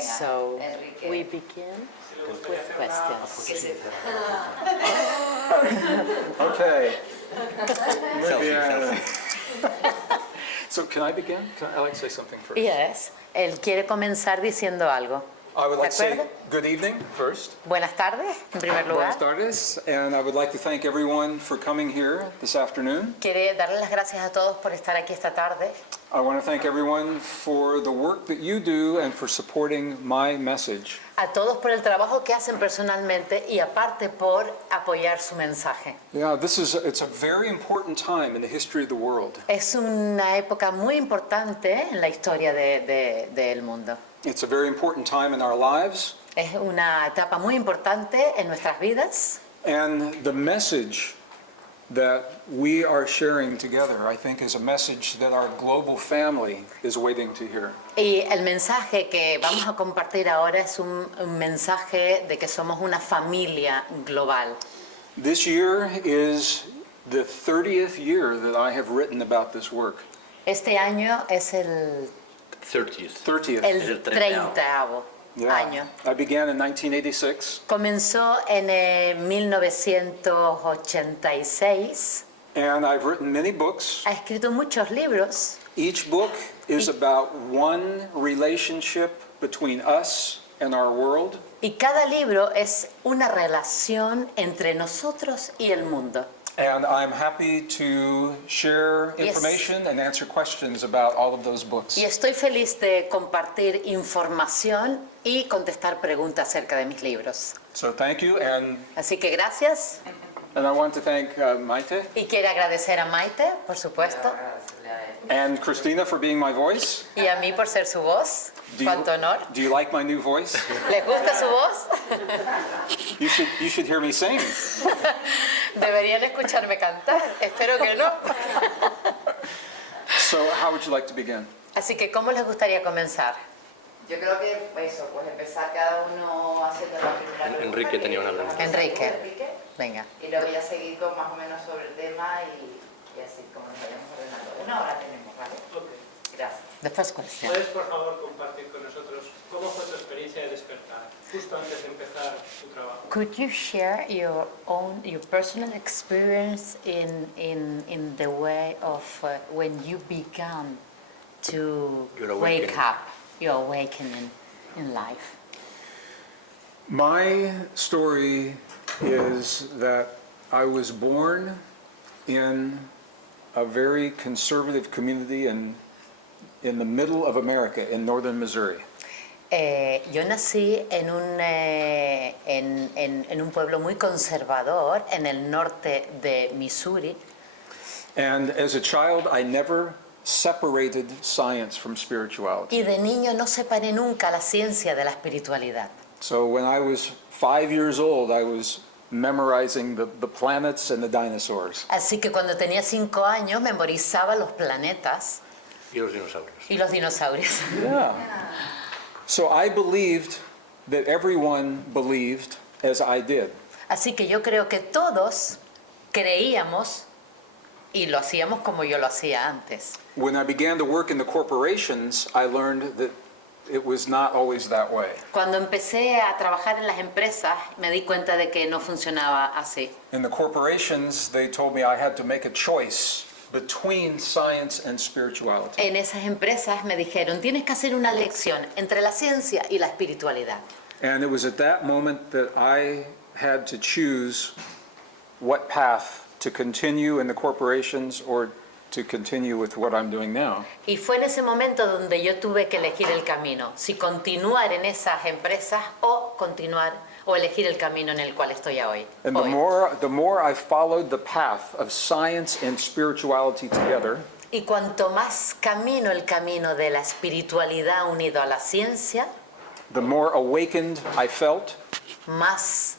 So we begin with questions. Okay. Muy bien. So can I begin? I'd like to say something first. Yes, él quiere comenzar diciendo algo. I would like to say acuerdo? good evening first. Buenas tardes, en primer lugar. Buenas tardes, and I would like to thank everyone for coming here this afternoon. Quiere darle las gracias a todos por estar aquí esta tarde. I want to thank everyone for the work that you do and for supporting my message. A todos por el trabajo que hacen personalmente y aparte por apoyar su mensaje. Yeah, it's a very important time in the history of the world. Es una época muy importante en la historia del mundo. It's a very important time in our lives. Es una etapa muy importante en nuestras vidas. And the message that we are sharing together, I think, is a message that our global family is waiting to hear. Y el mensaje que vamos a compartir ahora es un mensaje de que somos una familia global. This year is the 30th year that I have written about this work. Este año es el 30th. el 30º año. I began in 1986. Comenzó en 1986. And I've written many books. Ha escrito muchos libros. Each book is about one relationship between us and our world. Y cada libro es una relación entre nosotros y el mundo. And I'm happy to share information and answer questions about all of those books. Y estoy feliz de compartir información y contestar preguntas acerca de mis libros. So thank you, and Así que gracias. I want to thank Maite Y quiero agradecer a Maite, por supuesto, and Christina for being my voice. y a mí por ser su voz. Cuánto honor. Do you like my new voice? ¿Les gusta su voz? You should hear me sing. Deberían escucharme cantar. Espero que no. So how would you like to begin? Así que, ¿cómo les gustaría comenzar? Yo creo que eso, pues empezar cada uno haciendo la primera pregunta. Enrique tenía una pregunta. Enrique. Venga. Y luego voy a seguir con más o menos sobre el tema y así como nos vayamos ordenando. Una hora tenemos, ¿vale? Okay. Gracias. The first question. ¿Puedes, por favor, compartir con nosotros cómo fue tu experiencia de despertar, justo antes de empezar tu trabajo? Could you share your personal experience in the way of when you began to wake up, your awakening in life? My story is that I was born in a very conservative community in the middle of America, in northern Missouri. Yo nací en un pueblo muy conservador en el norte de Missouri. And as a child, I never separated science from spirituality. Y de niño no separé nunca la ciencia de la espiritualidad. So when I was 5 years old, I was memorizing the planets and the dinosaurs. Así que cuando tenía 5 años memorizaba los planetas Y los dinosaurios. y los dinosaurios. Yeah. So I believed that everyone believed as I did. Así que yo creo que todos creíamos y lo hacíamos como yo lo hacía antes. When I began to work in the corporations, I learned that it was not always that way. Cuando empecé a trabajar en las empresas me di cuenta de que no funcionaba así. In the corporations, they told me I had to make a choice between science and spirituality. En esas empresas me dijeron, tienes que hacer una elección entre la ciencia y la espiritualidad. And it was at that moment that I had to choose what path to continue in the corporations or to continue with what I'm doing now. Y fue en ese momento donde yo tuve que elegir el camino, si continuar en esas empresas o elegir el camino en el cual estoy hoy. And the more I followed the path of science and spirituality together, Y cuanto más camino el camino de la espiritualidad unido a la ciencia, the more awakened I felt, más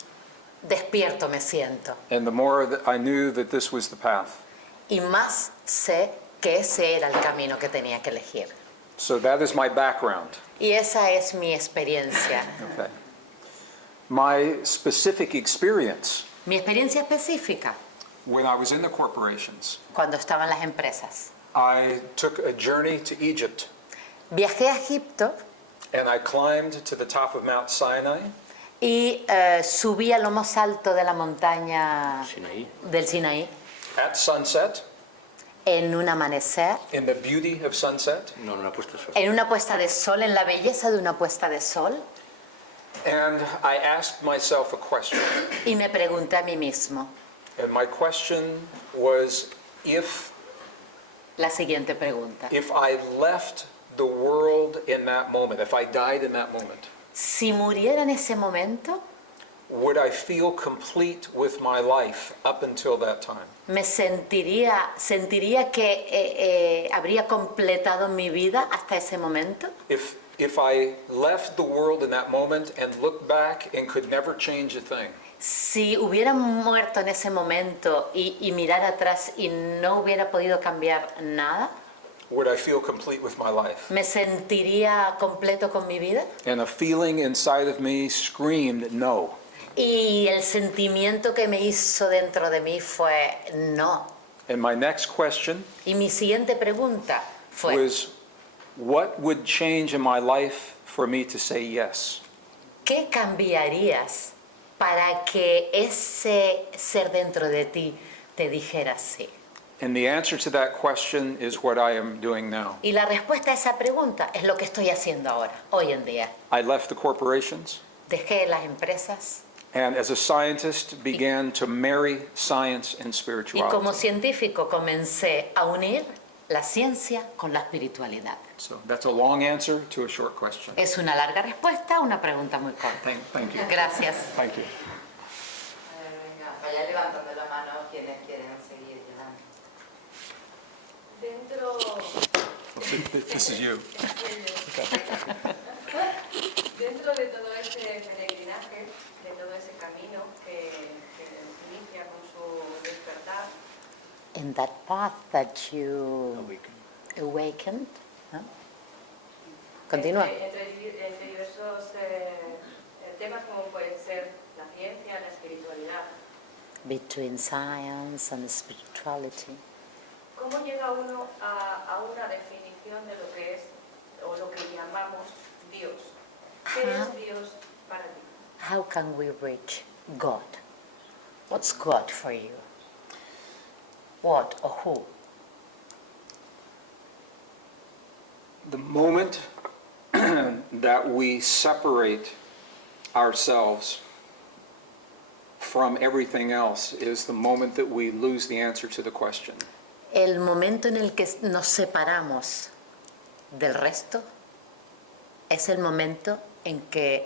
despierto me siento. and the more that I knew that this was the path. Y más sé que ese era el camino que tenía que elegir. So that is my background. Y esa es mi experiencia. Okay. My specific experience Mi experiencia específica, when I was in the corporations, cuando estaba en las empresas. I took a journey to Egypt Viajé a Egipto And I climbed to the top of Mount Sinai. Y subí a lo más alto de la montaña Sinaí. del Sinaí At sunset, en un amanecer, in the beauty of sunset. No, en una puesta de sol. en una puesta de sol, en la belleza de una puesta de sol, And I asked myself a question. y me pregunté a mí mismo And my question was, if la siguiente pregunta. I left the world in that moment, if I died in that moment, Si muriera en ese momento, would I feel complete with my life up until that time? me sentiría que habría completado mi vida hasta ese momento. If I left the world in that moment and looked back and could never change a thing, Si hubiera muerto en ese momento y mirar atrás y no hubiera podido cambiar nada, would I feel complete with my life? ¿me sentiría completo con mi vida? And a feeling inside of me screamed no. Y el sentimiento que me hizo dentro de mí fue no. And my next question Y mi siguiente pregunta fue, was, what would change in my life for me to say yes? ¿qué cambiarías para que ese ser dentro de ti te dijera sí? And the answer to that question is what I am doing now. Y la respuesta a esa pregunta es lo que estoy haciendo ahora, hoy en día. I left the corporations Dejé las empresas and as a scientist began to marry science and y como spirituality. científico comencé a unir la ciencia con la espiritualidad. So that's a long answer to a short question. Es una larga respuesta a una pregunta muy corta. Thank you. Gracias. Thank you. Venga, vaya levantando la mano quienes quieren seguir llevando. This is you. Dentro de todo ese peregrinaje, de todo ese camino que inicia con su despertar, In that path that you awakened, ¿no? Continúa. entre diversos temas como pueden ser la ciencia, la espiritualidad, Between science and spirituality. ¿cómo llega uno a una definición de lo que es o lo que llamamos Dios? ¿Qué es Dios para ti? How can we reach God? What's God for you? What or who? The moment that we separate ourselves from everything else is the moment that we lose the answer to the question. El momento en el que nos separamos del resto es el momento en que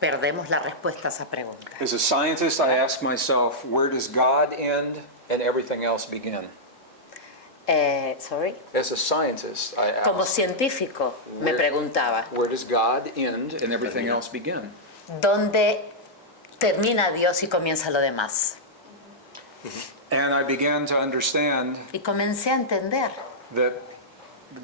perdemos la respuesta a esa pregunta. As a scientist, I ask myself, where does God end and everything else begin? Sorry. As a scientist, I Como ask, científico me preguntaba, where does God end and everything else begin? ¿dónde termina Dios y comienza lo demás? And I began to understand Y comencé a entender that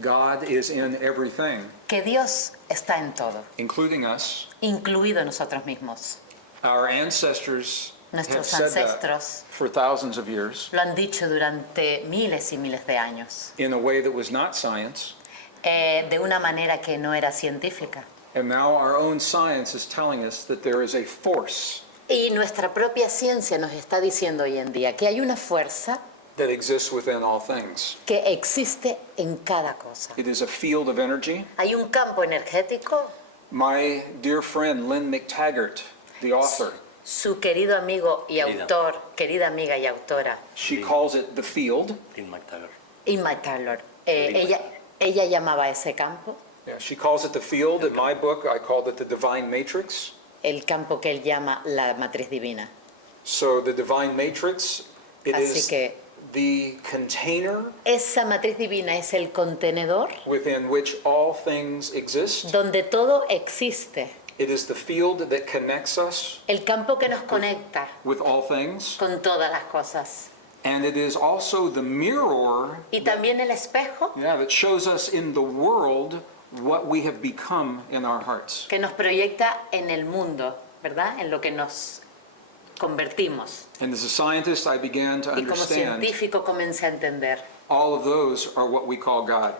God is in everything, que Dios está en todo, including us. incluido nosotros mismos. Our ancestors have Nuestros said that ancestros for thousands of years lo han dicho durante miles y miles de años, in a way that was not science. de una manera que no era científica. And now our own science is telling us that there is a force Y nuestra propia ciencia nos está diciendo hoy en día que hay una fuerza that exists within all things. que existe en cada cosa. It is a field of energy. Hay un campo energético. My dear friend Lynn McTaggart, the author, Su querido amigo y Querida. autor, querida amiga y autora, she calls it the field. Lynn McTaggart. Inma Taylor, ella llamaba a ese campo, Yeah, she calls it the field. In my book, I called it the divine matrix. el campo que él llama la matriz divina. So the divine matrix, it Así is que the container esa matriz divina es el contenedor within which all things exist. donde todo existe, It is the field that connects us el campo que nos conecta with all things. con todas las cosas. And it is also the mirror Y también el espejo that shows us in the world what we have become in our hearts. que nos proyecta en el mundo, ¿verdad? En lo que nos convertimos. And as a scientist, I began to Y como understand científico comencé a entender all of those are what we call God.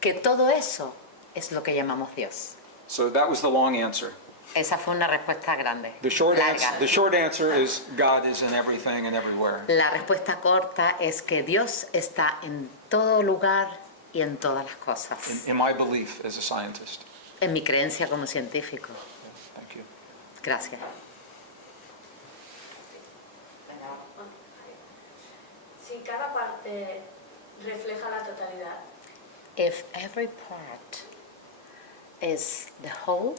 que todo eso es lo que llamamos Dios. So that was the long answer. Esa fue una respuesta grande, The short larga. answer is God is in everything and everywhere. La respuesta corta es que Dios está en todo lugar y en todas las cosas. In my belief as a scientist. En mi creencia como científico. Thank you. Gracias. Si cada parte refleja la totalidad, If every part is the whole,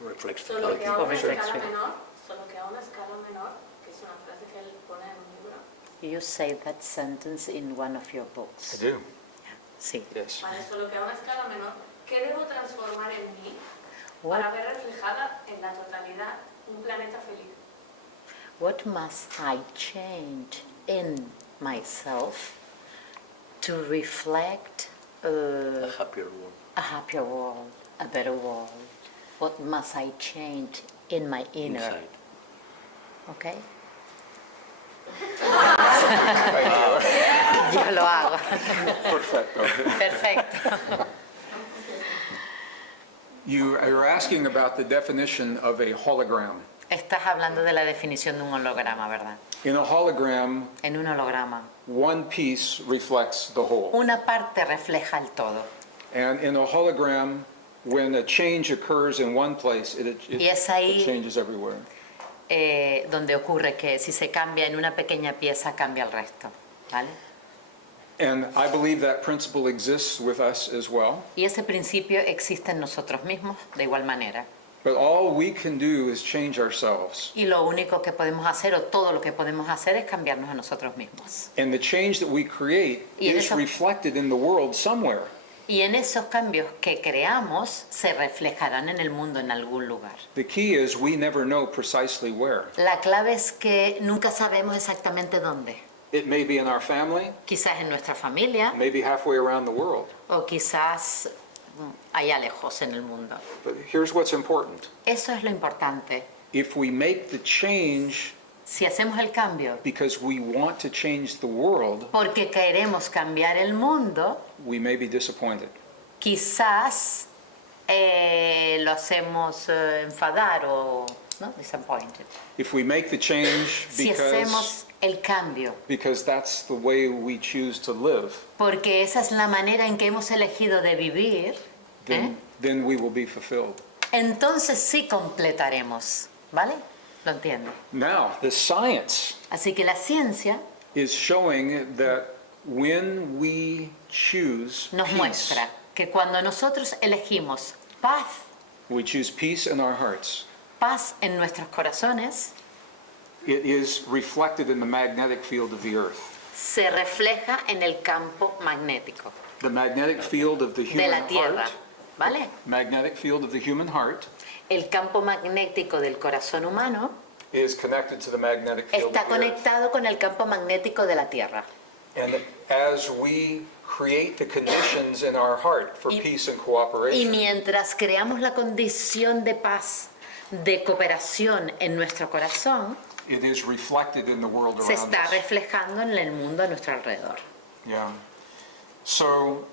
Reflex. solo que a una Reflex. escala menor, solo que a una escala menor, que es una frase que él pone en un libro, you say that sentence in one of your books. I do. Sí. Yes. ¿vale? Solo que a una escala menor, ¿qué debo transformar en mí What, para ver reflejada en la totalidad un planeta feliz? what must I change in myself to reflect A happier world. a happier world, a better world? What must I change in my inner? Inside. Okay? Yo lo hago. Perfecto. Perfecto. You're asking about the definition of a hologram. Estás hablando de la definición de un holograma, ¿verdad? In a hologram, En un holograma, one piece reflects the whole. una parte refleja el todo. And in a hologram, when a change occurs in one place, Y es ahí- it changes everywhere. Donde ocurre que si se cambia en una pequeña pieza, cambia el resto. ¿Vale? And I believe that principle exists with us as well. Y ese principio existe en nosotros mismos de igual manera. But all we can do is change ourselves. Y lo único que podemos hacer, o todo lo que podemos hacer, es cambiarnos a nosotros mismos. And the change that we create Y en is eso- reflected in the world somewhere. Y en esos cambios que creamos, se reflejarán en el mundo en algún lugar. The key is we never know precisely where. La clave es que nunca sabemos exactamente dónde. It may be in our family, Quizás en nuestra familia, maybe halfway around the world. o quizás allá lejos en el mundo. But here's what's important. Eso es lo importante. If we make the change Si hacemos el cambio because we want to change the world, porque queremos cambiar el mundo, we may be disappointed. quizás lo hacemos enfadar o ¿no? Disappointed. If we make the change Si hacemos el cambio because that's the way we choose to live, porque esa es la manera en que hemos elegido de vivir, then we will be fulfilled. entonces sí completaremos, ¿vale? Lo entiendo. Now, the science Así que la ciencia is showing that when we choose nos peace, muestra que cuando nosotros elegimos paz, we choose peace in our hearts, paz en nuestros corazones, it is reflected in the magnetic field of the earth. se refleja en el campo magnético The magnetic field of the de human la Tierra, heart, ¿vale? magnetic field of the human heart El campo magnético del corazón humano is connected to the magnetic field está of the earth. conectado con el campo magnético de la Tierra. And as we create the conditions in our heart for Y- peace and Y cooperation, mientras creamos la condición de paz, de cooperación en nuestro corazón, it is reflected in the world se around está us. reflejando en el mundo a nuestro alrededor. Yeah. So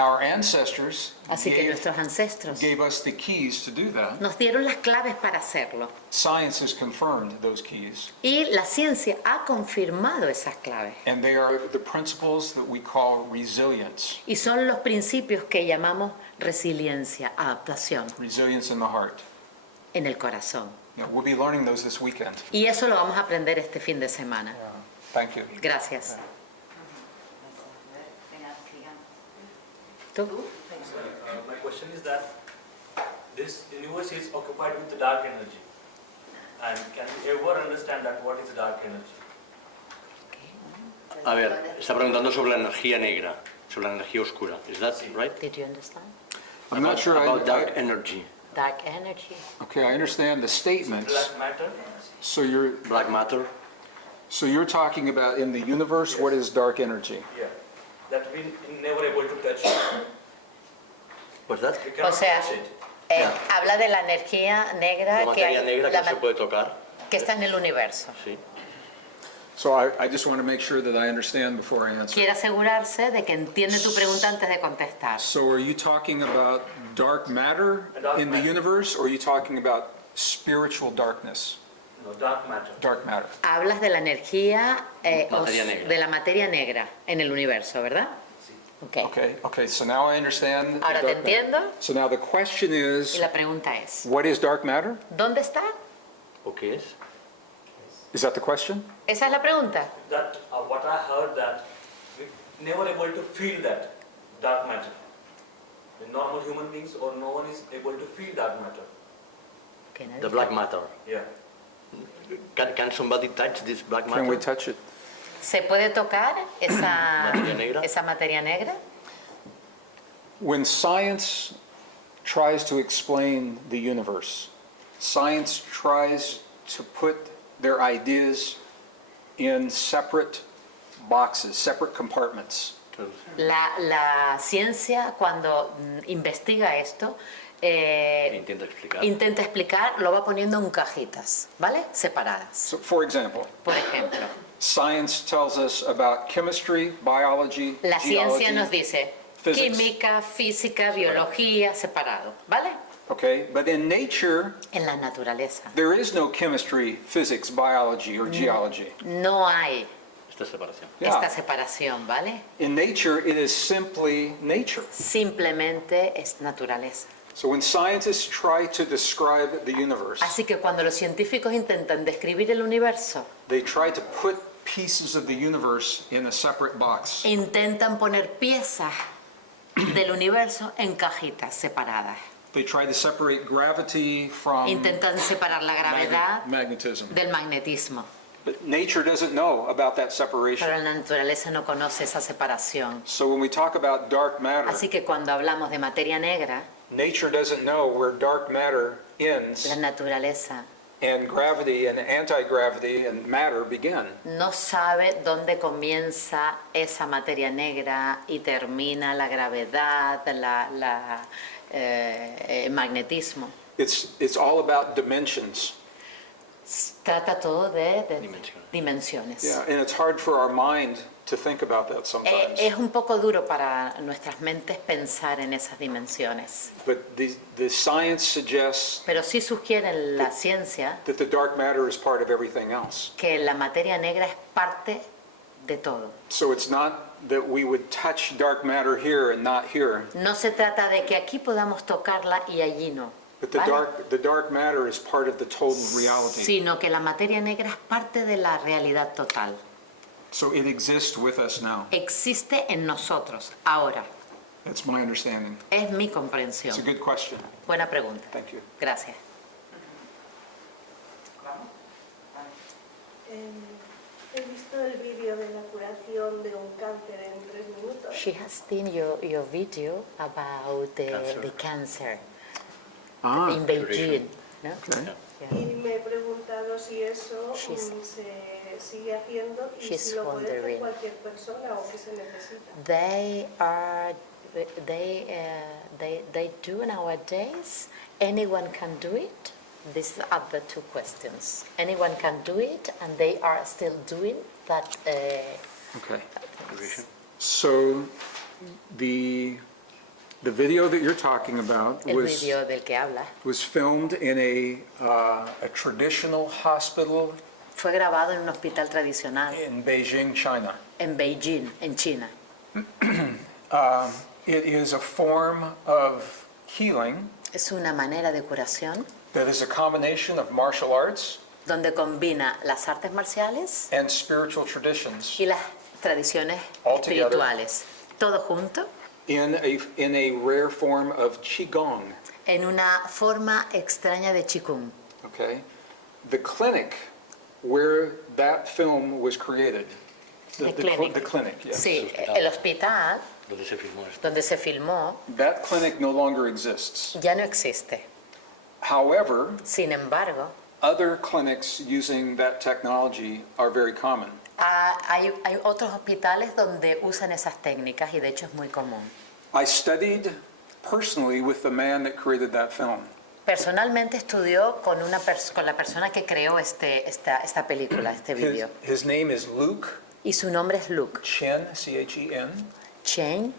our ancestors Así que nuestros ancestros gave us the keys to do that. nos dieron las claves para hacerlo. Science has confirmed those keys. Y la ciencia ha confirmado esas claves. And they are the principles that we call resilience. Y son los principios que llamamos resiliencia, adaptación Resilience in the heart. en el corazón. Yeah, we'll be learning those this weekend. Y eso lo vamos a aprender este fin de semana. Thank you. Gracias. ¿Tú? My question is that this universe is occupied with the dark energy. And can we ever understand that what is dark energy? A ver, está preguntando sobre la energía negra, sobre la energía oscura. Is that right? Did you understand? I'm not sure About dark I energy. Dark energy. okay, I understand the statements. Black matter? So you're Black matter. talking about in the universe, what is dark energy? Yeah. That we never able to touch. What's that? We cannot O sea, touch it. habla de la energía negra La que hay, materia negra la que no se ma- puede tocar. que está en el universo. Sí. So I just want to make sure that I understand before I answer. Quiere asegurarse de que entiende tu pregunta antes de contestar. So are you talking about dark matter Dark in the matter. universe, or are you talking about spiritual darkness? No, dark matter. Dark matter. Hablas de la energía Materia negra. de la materia negra en el universo, ¿verdad? Sí. Okay. Okay, so now I understand. Ahora te dark matter. entiendo So now the question y is, la pregunta es, what is dark matter? ¿dónde está? ¿O qué es? Is that the question? Esa es la pregunta. That what I heard that we never able to feel that dark matter. The normal human beings or no one is able to feel dark matter. Que nadie The black matter. Yeah. Can somebody touch this black matter? Can we touch it? ¿Se puede tocar Materia negra. esa materia negra? When science tries to explain the universe, science tries to put their ideas in separate boxes, separate compartments. La ciencia, cuando investiga esto, Intenta explicar. intenta explicar, lo va poniendo en cajitas, ¿vale? Separadas. So, for example, Por ejemplo, science tells us about chemistry, biology, la ciencia nos geology, dice physics. química, física, biología, separado, ¿vale? okay? But in nature, En la naturaleza there is no chemistry, physics, biology, or geology. no hay Esta separación. Yeah. esta separación, ¿vale? In nature, it is simply nature. Simplemente es naturaleza. So when scientists try to describe the universe, Así que cuando los científicos intentan describir el universo, they try to put pieces of the universe in a separate box. intentan poner piezas del universo en cajitas separadas. They try to separate gravity from Intentan separar la gravedad magnetism. del magnetismo. But nature doesn't know about that Pero separation. la naturaleza no conoce esa separación. So when we talk about dark matter, Así que cuando hablamos de materia negra, nature doesn't know where dark matter ends la naturaleza and gravity and anti-gravity and matter begin. no sabe dónde comienza esa materia negra y termina la gravedad, el magnetismo. It's all about dimensions. Trata todo de Dimensiones. dimensiones. Yeah, and it's hard for our mind to think about that sometimes. Es un poco duro para nuestras mentes pensar en esas dimensiones, But the science suggests pero sí sugiere la ciencia that the dark matter is part of everything else. que la materia negra es parte de todo. So it's not that we would touch dark matter here and not here, No se trata de que aquí podamos tocarla y allí no, but ¿vale? the dark matter is part of the total reality. Sino que la materia negra es parte de la realidad total. So it exists with us now. Existe en nosotros, ahora. That's my understanding. Es mi It's a comprensión. good question. Buena pregunta. Thank you. Gracias. ¿Vamos? Vale. He visto el vídeo de la curación de un cáncer en 3 minutos. She has seen your video about the cancer Ah, in Beijing, ¿no? okay. Yeah. Y me he preguntado si eso She's- se sigue haciendo y she's si lo puede hacer wondering. cualquier persona o qué se necesita. They do nowadays. Anyone can do it. These are the two questions. Anyone can do it, and they are still doing that. Okay. So the video that you're talking about El video del que habla was filmed in a traditional hospital fue grabado en un hospital tradicional in Beijing, China. en Beijing, en China. It is a form of healing Es una manera de curación that is a combination of martial arts donde combina las artes marciales and spiritual traditions y las tradiciones All together. espirituales. Todo junto in a rare form of qigong. en una forma extraña de Qigong. Okay, the clinic where that film was created. The clinic. The clinic, yes. Sí, el hospital ¿Dónde se filmó esto? donde se filmó That clinic no longer exists. ya no existe. However, Sin embargo, other clinics using that technology are very common. hay otros hospitales donde usan esas técnicas y de hecho es muy común. I studied personally with the man that created that film. Personalmente estudió con con la persona que creó esta película, este vídeo. His name is Luke Y su nombre es Luke Chen, C-H-E-N. Chen,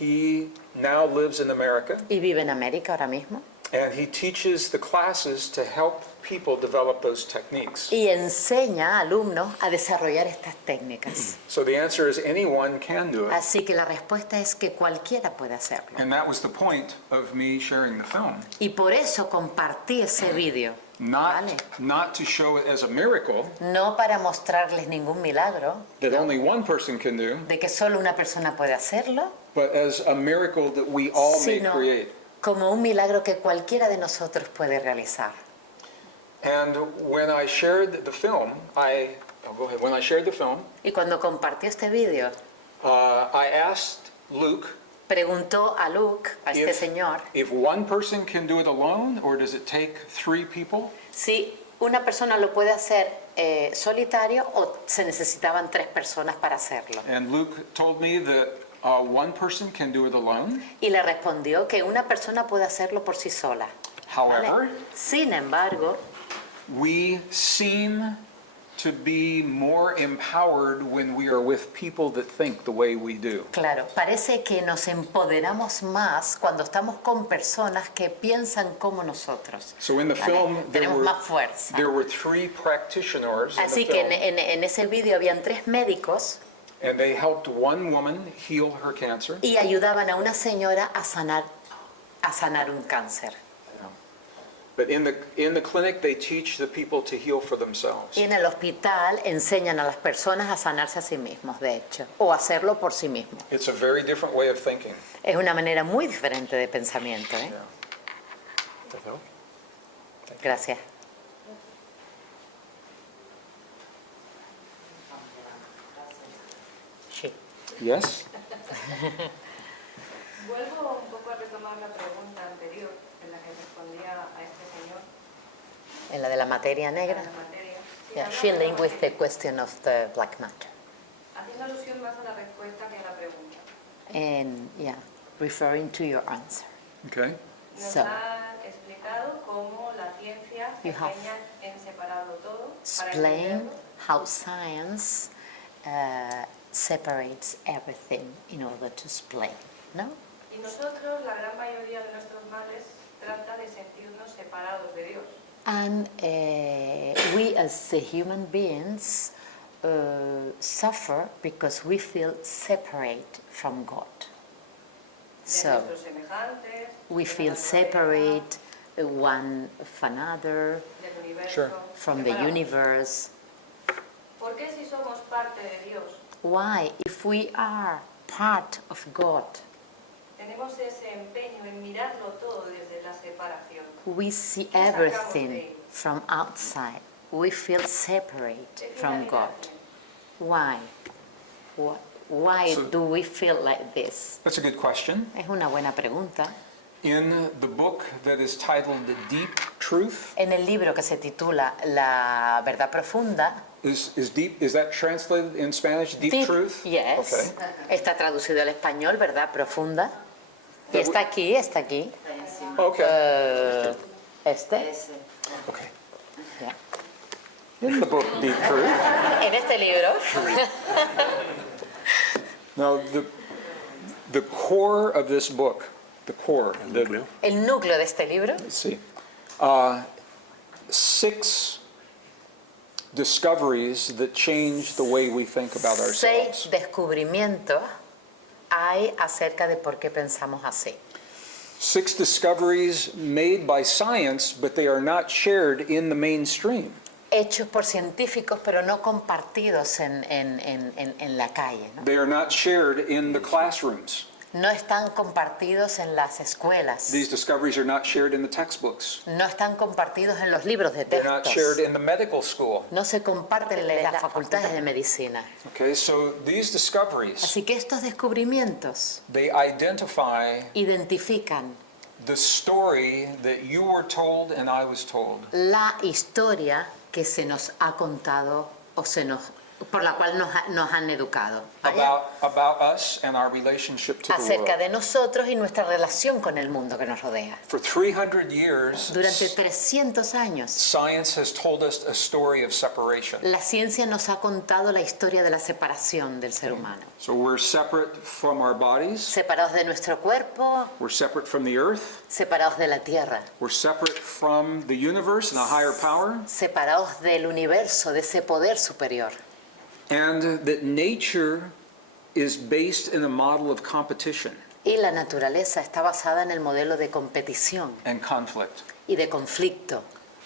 He now lives in America, y vive en América ahora mismo. and he teaches the classes to help people develop those techniques. Y enseña a alumnos a desarrollar estas técnicas. So the answer is anyone can do it. Así que la respuesta es que cualquiera puede hacerlo. And that was the point of me sharing the film. Y por eso compartí ese vídeo. Vale. Not to show it as a miracle No para mostrarles ningún milagro, that only one person can do, de que solo una persona puede hacerlo, but as a miracle that we all may sino create. como un milagro que cualquiera de nosotros puede realizar. And when I shared the film, go ahead. When I shared the film, Y cuando compartió este vídeo, I asked Luke preguntó a Luke, a este señor, if one person can do it alone, or does it take 3 people? si una persona lo puede hacer solitario o se necesitaban 3 personas para hacerlo. And Luke told me that one person can do it alone. Y le respondió que una persona puede hacerlo por sí sola. However, ¿Vale? Sin embargo, we seem to be more empowered when we are with people that think the way we do. claro, parece que nos empoderamos más cuando estamos con personas que piensan como nosotros. So in the ¿Vale? film, Tenemos más fuerza. there were 3 practitioners in Así the que film, en ese vídeo habían 3 médicos and they helped one woman heal her cancer. y ayudaban a una señora a sanar un cáncer. But in the clinic, they teach the people to heal for themselves. Y en el hospital enseñan a las personas a sanarse a sí mismos, de hecho, o hacerlo por sí mismos. It's a very different way of thinking. Es una manera muy diferente de pensamiento, ¿eh? Gracias. Sí. Yes? Vuelvo un poco a retomar la pregunta anterior en la que respondía a este señor. En la de la materia negra. La materia. Sí, Yeah, hablaba she linked sobre- with the question of the black matter. Haciendo alusión más a la respuesta que a la pregunta. And yeah, referring to your answer. Okay. Nos So, ha explicado cómo la ciencia You have empeña en separarlo todo para explain entenderlo. how science separates everything in order to explain, no? Y nosotros, la gran mayoría de nuestros males, trata de sentirnos separados de Dios. And we as the human beings suffer because we feel separate from God. De So nuestros semejantes, we de la feel naturaleza, separate one of another, del universo, Sure. from the separados. universe. ¿Por qué si somos parte de Dios Why, if we are part of God, tenemos ese empeño en mirarlo todo desde la separación? we see ¿Qué sacamos de everything ello? from outside. We feel separate ¿Qué from finalidad God. tiene? Why? Why So- do we feel like this? That's a good question. Es una buena pregunta. In the book that is titled Deep Truth, En el libro que se titula La verdad profunda, is that translated in Spanish, Deep Truth? Yes. Okay. Está traducido al español, verdad profunda. Y está aquí, está aquí. Okay. Este. Okay. Yeah. In the book Deep Truth. En este libro. Now, the core of this book, the core, El núcleo de este libro let's see, 6 discoveries that change the way we think about 6 ourselves. descubrimientos hay acerca de por qué pensamos así. 6 discoveries made by science, but they are not shared in the mainstream. Hechos por científicos, pero no compartidos en la calle, ¿no? They are not shared in the classrooms. No están compartidos en las escuelas. These discoveries are not shared in the textbooks. No están compartidos en los libros de They're not shared textos. in the medical school. No se comparten en las facultades de medicina. Okay, so these discoveries, Así que estos descubrimientos they identify identifican the story that you were told and I was told. la historia que se nos ha contado o se nos por la cual nos han educado. ¿vale? about us and our relationship to the Acerca world. de nosotros y nuestra relación con el mundo que nos rodea. For 300 years, Durante 300 años, science has told us a story of separation. la ciencia nos ha contado la historia de la separación del ser humano. So we're separate from our bodies, Separados de nuestro cuerpo, we're separate from the earth, separados de la tierra, we're separate from the universe and a higher power, separados del universo, de ese poder superior. and that nature is based in a model of competition Y la naturaleza está basada en el modelo de competición and conflict. y de conflicto.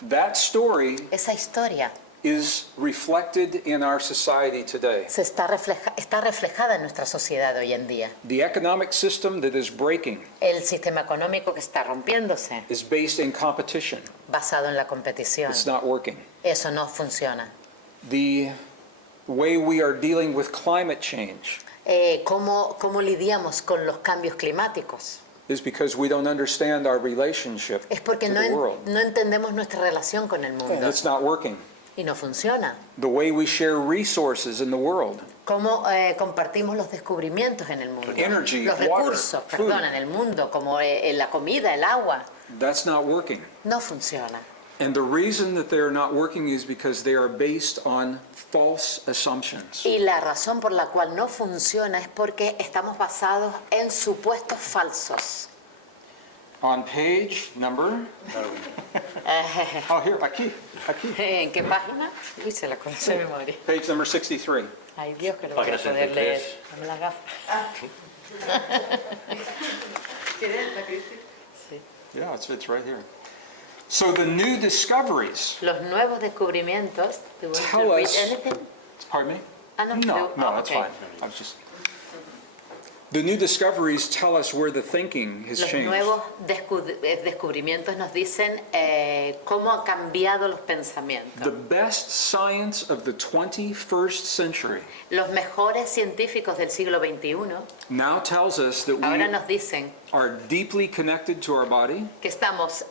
That story Esa historia is reflected in our society today. está reflejada en nuestra sociedad hoy en día. The economic system that is breaking El sistema económico que está rompiéndose, is based in competition. basado en la competición, It's not working. eso no funciona. The way we are dealing with climate change ¿Cómo lidiamos con los cambios climáticos? is because we don't understand our relationship Es porque to no, the world. no entendemos nuestra relación con el And mundo it's not working. y no funciona. The way we share resources in the world, ¿Cómo compartimos los descubrimientos en el mundo? Energy, Los water, recursos, food. perdón, en el mundo, como la comida, el agua, that's not working. no funciona. And the reason that they are not working is because they are based on false assumptions. Y la razón por la cual no funciona es porque estamos basados en supuestos falsos. On page number, oh here, aquí. ¿En qué página? Uy, se la conoce de memoria. Page number 63. Ay, Dios, que no voy a Página poder 63. leer. Dame las gafas. ¿Quieres la Cristi? Sí. Yeah, it's right here. So the new discoveries, Los nuevos descubrimientos. Do you want Tell to read us- anything? pardon me? Ah, no, No, oh, that's okay. fine. I was just. The new discoveries tell us where the thinking has Los changed. nuevos descubrimientos nos dicen cómo han cambiado los pensamientos. The best science of the 21st century Los mejores científicos del siglo XXI now tells us that ahora we nos dicen are deeply connected to our body, que estamos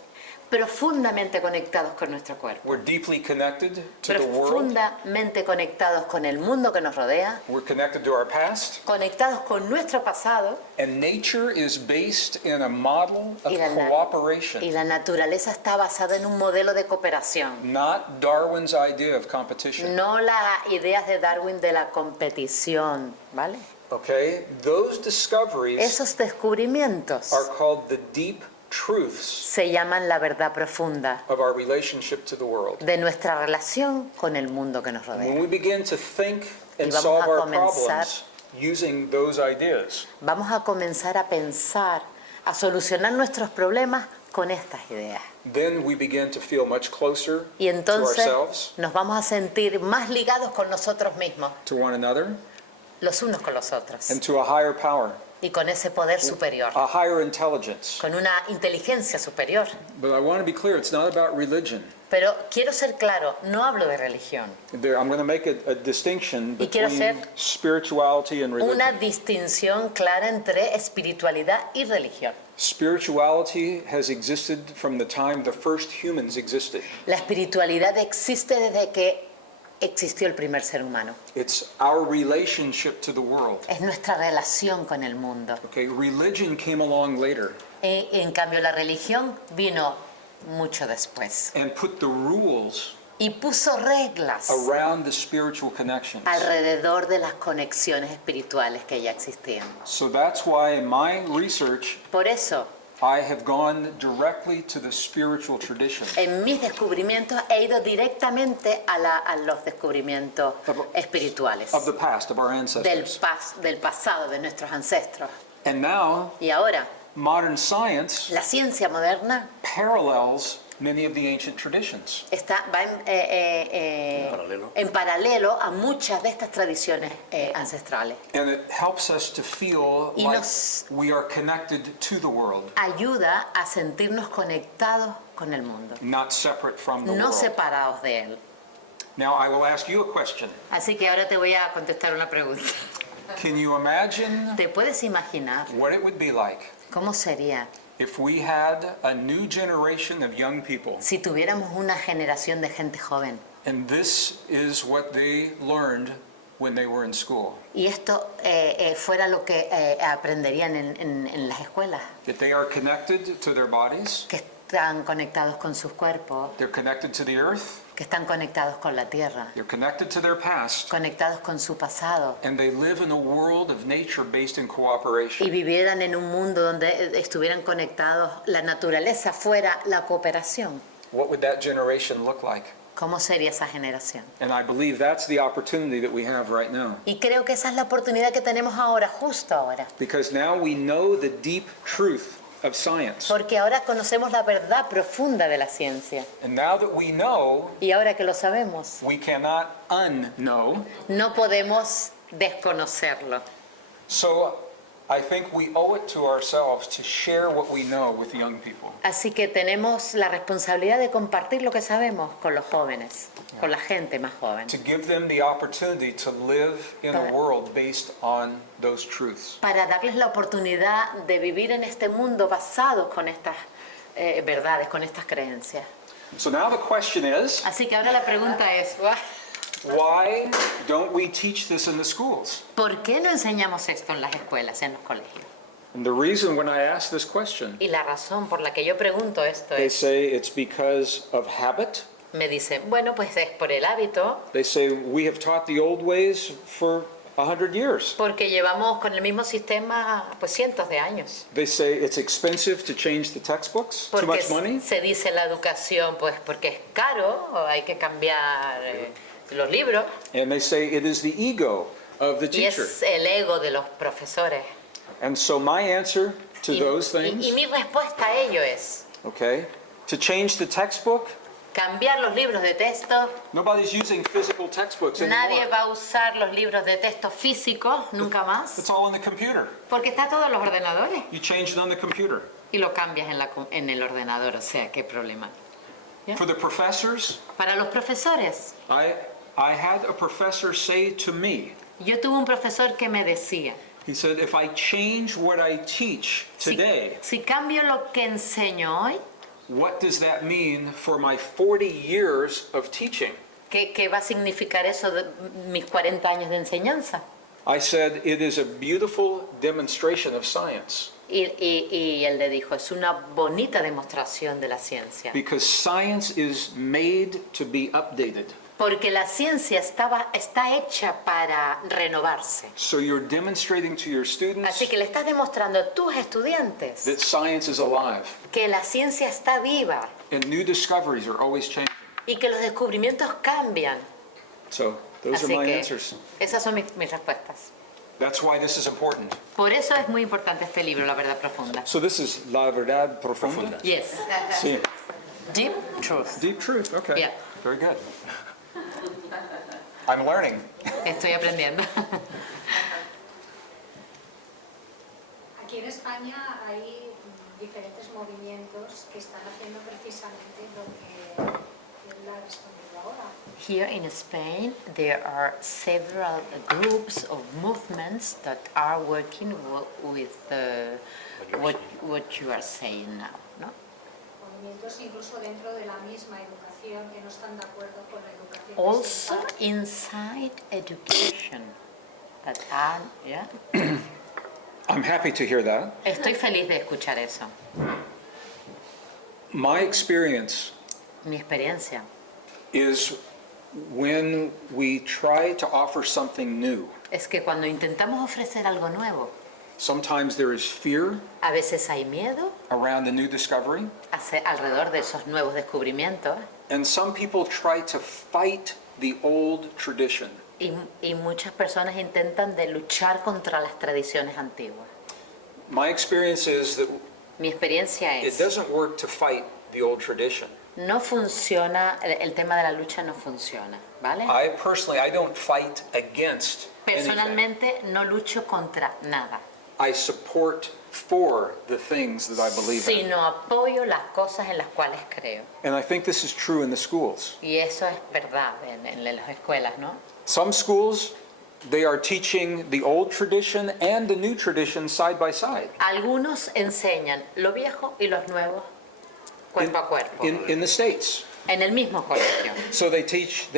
profundamente conectados con nuestro cuerpo, we're deeply connected to the world, profundamente conectados con el mundo que nos rodea, we're connected to our past, conectados con nuestro pasado, and nature is based in a model of y cooperation, la naturaleza está basada en un modelo de cooperación, not Darwin's idea of competition. no las ideas de Darwin de la competición, ¿vale? Okay? Those discoveries Esos descubrimientos are called the deep truths se llaman la verdad profunda of our relationship to the world. de nuestra relación con el mundo que nos When rodea. we begin to think and Y vamos solve a our comenzar- problems using those ideas, Vamos a comenzar a pensar, a solucionar nuestros problemas con estas ideas. then we begin to feel much closer Y to entonces ourselves, nos vamos a sentir más ligados con nosotros mismos, to one another, los unos con los otros, and to a higher power, y con ese poder superior, a higher intelligence. con una inteligencia superior. But I want to be clear, it's not about religion. Pero quiero ser claro, no hablo de religión. I'm going to make a distinction Y quiero between hacer spirituality and religion. Una distinción clara entre espiritualidad y religión. Spirituality has existed from the time the first humans existed. La espiritualidad existe desde que existió el primer ser humano. It's our relationship to the world. Es nuestra relación con el mundo. Okay, religion came along later En cambio, la religión vino mucho después and put the rules y puso reglas around the spiritual connections. alrededor de las conexiones espirituales que ya existían. So that's why in my research, Por eso, I have gone directly to the spiritual tradition. en mis descubrimientos he ido directamente a los descubrimientos espirituales Of the past, of our del ancestors. pasado, de nuestros ancestros. And now, Y ahora, modern science la ciencia moderna parallels many of the ancient traditions. va Paralelo. en paralelo a muchas de estas tradiciones ancestrales. And it helps us to feel Y like nos- we are connected to the world, Ayuda a sentirnos conectados con el mundo, not separate from the no world. separados de él. Now, I will ask you a question. Así que ahora te voy a contestar una pregunta. Can you imagine ¿Te puedes imaginar what it would be like cómo sería if we had a new generation of young people, si tuviéramos una generación de gente joven and this is what they learned when they were in school. Y esto fuera lo que aprenderían en las escuelas, That they are connected to their bodies, que están conectados con sus cuerpos, they're connected to the earth, que están conectados con la tierra, they're connected to their past, conectados con su pasado, and they live in a world of nature based in y cooperation. vivieran en un mundo donde estuvieran conectados, la naturaleza fuera la cooperación. What would that generation look like? ¿Cómo sería esa generación? And I believe that's the opportunity that we have right now. Y creo que esa es la oportunidad que tenemos ahora, justo ahora. Because now we know the deep truth of science. Porque ahora conocemos la verdad profunda de la ciencia. And now that we know, Y ahora que lo sabemos, we cannot unknow. no podemos desconocerlo. So I think we owe it to ourselves to share what we know with young people. Así que tenemos la responsabilidad de compartir lo que sabemos con los jóvenes, con la gente más joven, To give them the opportunity to live in a world based on those truths. para darles la oportunidad de vivir en este mundo basados con estas verdades, con estas creencias. So now the question is, Así que ahora la pregunta es, why don't we teach this in the schools? ¿por qué no enseñamos esto en las escuelas, en los colegios? And the reason when I ask this question, Y la razón por la que yo pregunto esto they es, say it's because of habit. me dicen, bueno, pues es por el hábito, They say we have taught the old ways for 100 years. porque llevamos con el mismo sistema pues cientos de años. They say it's expensive to change the textbooks, too Porque much money. se dice la educación, pues porque es caro, o hay que cambiar los libros, And they say it is the ego of the y teacher. es el ego de los profesores. And so my answer to those Y things, mi respuesta a ello es okay, to change the textbook, cambiar los libros de texto. nobody's using physical textbooks Nadie anymore. va a usar los libros de texto físicos nunca más, It's all in the computer. porque está todo en los ordenadores You change it on the computer. y lo cambias en el ordenador, o sea, qué problema. Yeah. For the professors, Para los profesores, I had a professor say to me, yo tuve un profesor que me decía, he said, if I change what I teach today, si cambio lo que enseño hoy, what does that mean for my 40 years of teaching? ¿qué va a significar eso de mis 40 años de enseñanza? I said, it is a beautiful demonstration of science Y él le dijo, es una bonita demostración de la ciencia. because science is made to be updated. Porque la ciencia está hecha para renovarse. So you're demonstrating to your students Así que le estás demostrando a tus estudiantes that science is alive que la ciencia está viva and new discoveries are always changing. y que los descubrimientos cambian. So those Así are my que answers. esas son mis respuestas. That's why this is important. Por eso es muy importante este libro, La Verdad Profunda. So this is La Verdad Profunda? Yes. Sí. Deep Truth. Deep truth, okay. Yeah. Very good. I'm learning. Estoy aprendiendo. Aquí en España hay diferentes movimientos que están haciendo precisamente lo que él ha respondido ahora. Here in Spain, there are several groups of movements that are working with what you are saying now, no? Movimientos incluso dentro de la misma educación que no están de acuerdo con la educación. Also inside education. That yeah. I'm happy to hear that. Estoy feliz de escuchar eso. My experience Mi experiencia is when we try to offer something new, es que cuando intentamos ofrecer algo nuevo, sometimes there is fear a veces hay miedo around the new discovery, alrededor de esos nuevos descubrimientos and some people try to fight the old tradition. y muchas personas intentan de luchar contra las tradiciones antiguas. My experience is that Mi experiencia it es, doesn't work to fight the old tradition. no funciona, el tema de la lucha no funciona, ¿vale? I don't fight against anything. Personalmente no lucho contra nada, I support for the things that I believe in. sino apoyo las cosas en las cuales creo. And I think this is true in the schools. Y eso es verdad en las escuelas, ¿no? Some schools, they are teaching the old tradition and the new tradition side by side. Algunos enseñan lo viejo y los nuevos cuerpo a cuerpo. In the States, En el mismo colegio. So they teach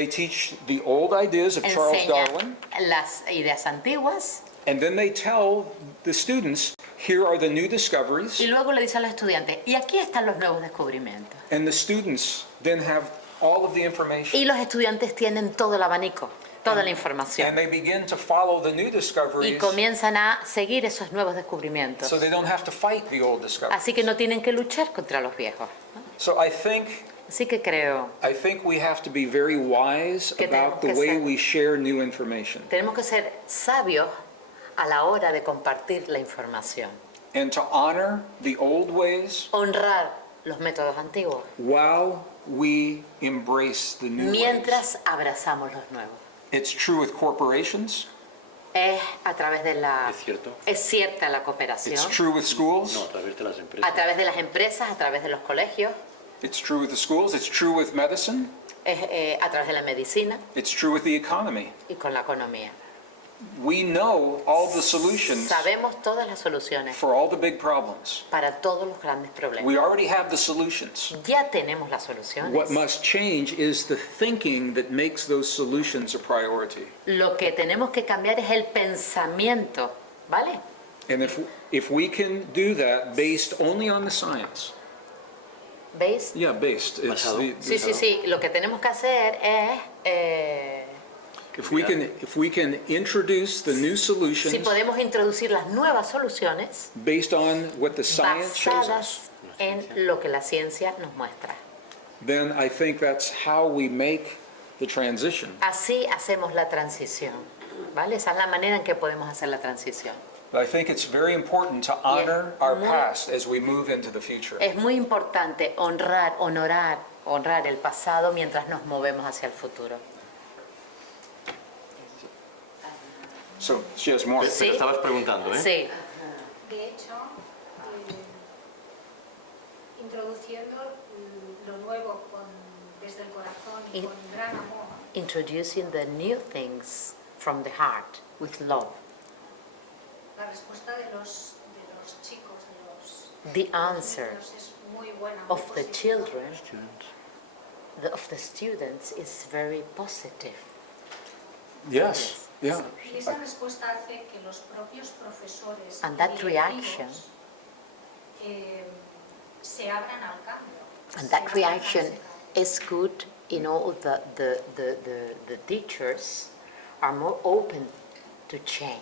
the old ideas of Charles Enseña Darwin, las ideas antiguas and then they tell the students, here are the new discoveries, y luego le dice a los estudiantes, y aquí están los nuevos descubrimientos. and the students then have all of the Y information. los estudiantes tienen todo el abanico, toda la And información. they begin to follow the new Y discoveries comienzan a seguir esos nuevos descubrimientos. so they don't have to fight the old discoveries. Así que no tienen que luchar contra los viejos. So I think Así que creo, we have to be very wise Que about tenemos the que way ser- we share new information tenemos que ser sabios a la hora de compartir la información. and to honor the old ways Honrar los métodos antiguos while we embrace the new ways. mientras abrazamos los nuevos. It's true with corporations, Es a través de la... ¿Es cierto? Es cierta la cooperación. it's true with schools, No, a través de las empresas. A través de las empresas, a través de los colegios, it's true with the schools, it's true with medicine, es, a través de la medicina it's true with the economy. y con la economía. We know all the solutions Sabemos todas las soluciones for all the big problems. para todos los grandes problemas. We already have the solutions. Ya tenemos las soluciones. What must change is the thinking that makes those solutions a priority. Lo que tenemos que cambiar es el pensamiento, ¿vale? And if we can do that based only on the science, ¿Veis? yeah, based. It's Basado. Sí, sí, sí. Lo que tenemos que hacer es, If we can introduce the new si solutions podemos introducir las nuevas soluciones based on what the science shows us, basadas en lo que la ciencia nos muestra. then I think that's how we make the transition. Así hacemos la transición, ¿vale? Esa es la manera en que podemos hacer la transición. But I think it's very important to honor our muy- past as we move into the future. Es muy importante honrar el pasado mientras nos movemos hacia el futuro. So she has more. Sí. Pero estabas preguntando, ¿eh? Sí, De hecho, introduciendo lo nuevo desde el corazón y Y- con gran amor, introducing the new things from the heart with love. la respuesta de los chicos, The answer niños es muy buena, muy of the positiva. children, of the students is very positive. Yes, yeah. Y esa respuesta hace que los propios profesores And that directivos, reaction- se abran al cambio. And se that abran reaction al cambio. is good, the teachers are more open to change.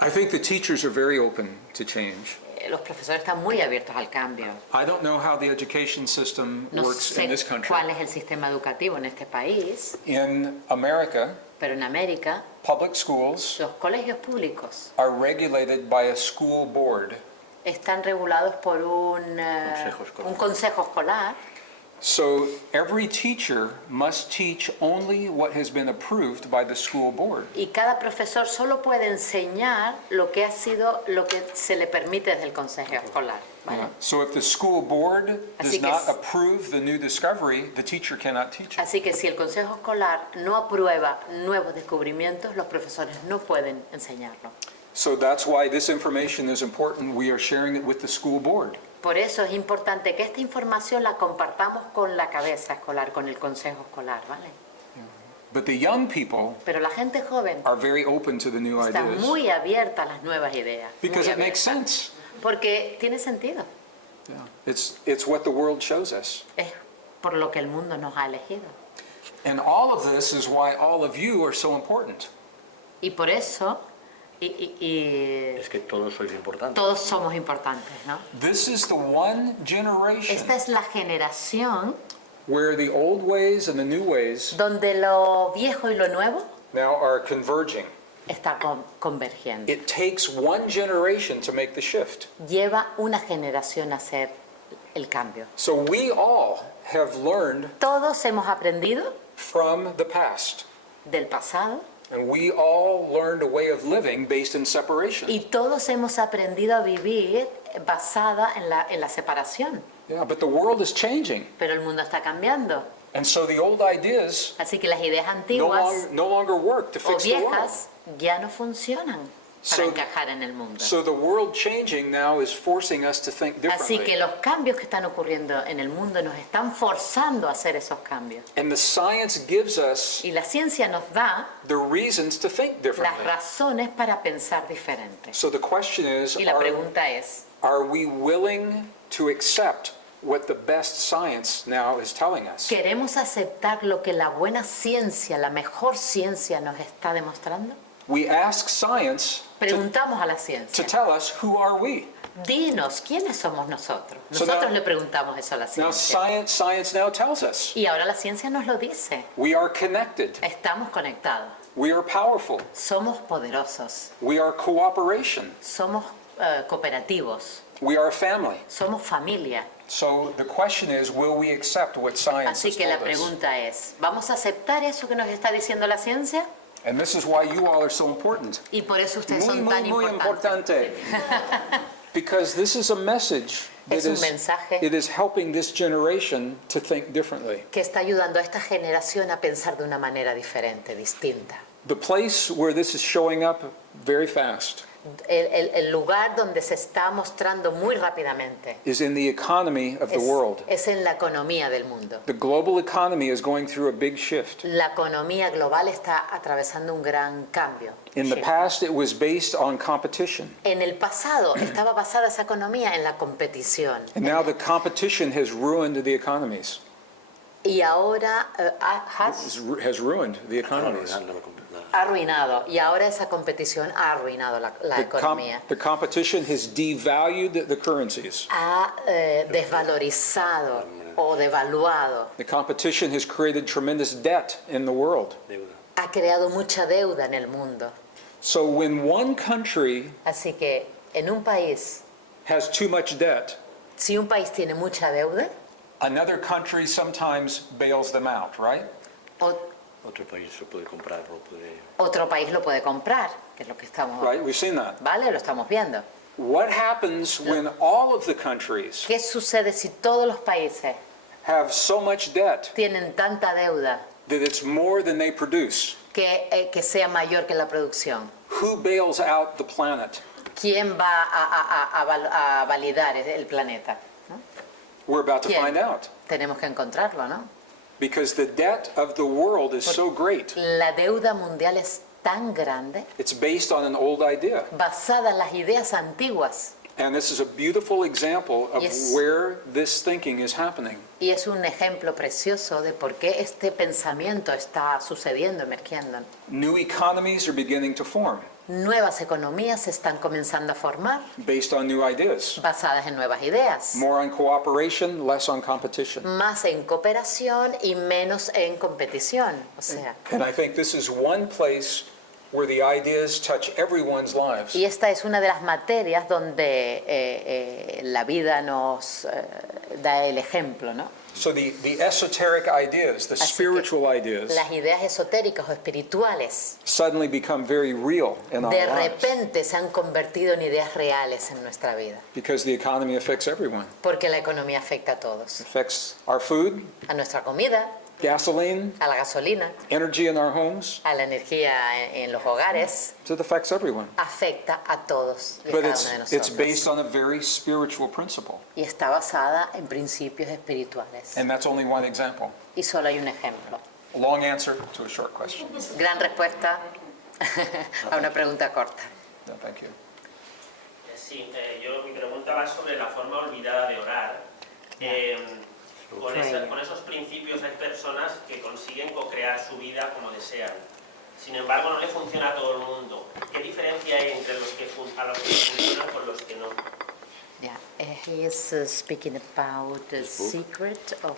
I think the teachers are very open to change. Los profesores están muy abiertos al cambio. I don't know how the education system No works in sé this country. cuál es el sistema educativo en este país, In America, pero en América public schools los colegios públicos are regulated by a school board. están regulados por un consejo escolar. So every teacher must teach only what has been approved by the school board. Y cada profesor solo puede enseñar lo que se le permite desde el consejo escolar, ¿vale? So if the school board does Así que not es- approve the new discovery, the teacher cannot teach it. Así que si el consejo escolar no aprueba nuevos descubrimientos, los profesores no pueden enseñarlo. So that's why this information is important. We are sharing it with the school board. Por eso es importante que esta información la compartamos con la cabeza escolar, con el consejo escolar, ¿vale? But the young people Pero la gente joven are very open to the new está ideas muy abierta a las nuevas ideas. because muy it makes abierta. sense. Porque tiene sentido. Yeah. It's what the world shows us. Es por lo que el mundo nos ha elegido. And all of this is why all of you are so important. Y por eso Es que todos sois importantes. todos somos importantes, ¿no? This is the one generation Esta es la generación where the old ways and the new ways donde lo viejo y lo nuevo now are converging. está convergiendo. It takes one generation to make the shift. Lleva una generación a hacer el cambio. So we all have learned Todos hemos aprendido from the past. del pasado And we all learned a way of living based in separation. y todos hemos aprendido a vivir basada en la separación. Yeah, but the world is changing. Pero el mundo está cambiando. And so the old ideas Así que las ideas antiguas no longer work to o fix the world. viejas ya no funcionan. So- encajar en el mundo. So the world changing now is forcing us to think Así que differently. los cambios que están ocurriendo en el mundo nos están forzando a hacer esos cambios. And the science gives us Y la ciencia nos da the reasons to think las differently. razones para pensar diferente. So the question is, Y la pregunta es, are we willing to accept what the best science now is telling us? ¿queremos aceptar lo que la buena ciencia, la mejor ciencia nos está demostrando? We ask science Preguntamos a la to ciencia, tell us, who are we? dinos, ¿quiénes somos nosotros? So Nosotros now- le preguntamos eso a la Now ciencia. science now tells us Y ahora la ciencia nos lo dice. we are connected, Estamos conectados, we are powerful, somos poderosos, we are cooperation, somos cooperativos, we are a family. somos familia. So the question is, will we accept what science Así has que la told us? pregunta es, ¿vamos a aceptar eso que nos está diciendo la ciencia? And this is why you all are so important. Y por eso ustedes Muy, son muy, tan muy importantes. importante. Because this is a message that Es un mensaje it is helping this generation to think differently. Que está ayudando a esta generación a pensar de una manera diferente, distinta. The place where this is showing up very fast El lugar donde se está mostrando muy rápidamente is in the economy of the world. es en la economía del mundo. The global economy is going through a big shift. La economía global está atravesando un gran cambio. In the Sí. past, it was based on competition. En el pasado estaba basada esa economía en la competición. And now the competition has ruined the economies. Y ahora Has ruined the economies. ha arruinado. Y ahora esa competición ha arruinado la economía. The competition has devalued the currencies. Ha desvalorizado o devaluado. The competition has created tremendous debt in the world. Ha creado mucha deuda en el mundo. So when one country Así que en un país, has too much debt, si un país tiene mucha deuda, another country sometimes bails them out, right? Otro país lo puede comprar, lo puede... otro país lo puede comprar, que es lo que estamos, Right? We've seen that. ¿vale? Lo estamos viendo. What happens when all of the countries ¿Qué sucede si todos los países have so much debt tienen tanta deuda that it's more than they produce? que sea mayor que la producción? Who bails out the planet? ¿Quién va a validar el planeta? ¿No? We're about to ¿Quién? find out. Tenemos que encontrarlo, ¿no? Because the debt of the world is so great. La deuda mundial es tan grande, It's based on an old idea. basada en las ideas antiguas, And this is a beautiful example of Yes. where this thinking is happening. y es un ejemplo precioso de por qué este pensamiento está sucediendo, emergiendo. New economies are beginning to form Nuevas economías se están comenzando a formar, based on new ideas. basadas en nuevas ideas, More on cooperation, less on competition. más en cooperación y menos en competición. O sea, And I think this is one place where the ideas touch everyone's lives. y esta es una de las materias donde la vida nos da el ejemplo, ¿no? So the esoteric ideas, the Así que spiritual ideas, las ideas esotéricas o espirituales suddenly become very real in our de lives repente se han convertido en ideas reales en nuestra vida, because the economy affects everyone. porque la economía afecta a todos, It affects our food, a nuestra comida, gasoline, a la gasolina, energy in our homes. a la energía en los hogares, So it affects everyone. afecta a todos y a But cada uno de it's nosotros. based on a very spiritual principle. Y está basada en principios espirituales. And that's only one example. Y solo hay un ejemplo. A long answer to a short question. Gran respuesta a una pregunta corta. No, thank you. Sí, mi pregunta va sobre la forma olvidada de orar. Con esos principios hay personas que consiguen co-crear su vida como desean. Sin embargo, no le funciona a todo el mundo. ¿Qué diferencia hay entre los que funcionan con los que no? Yeah, he is speaking about the secret of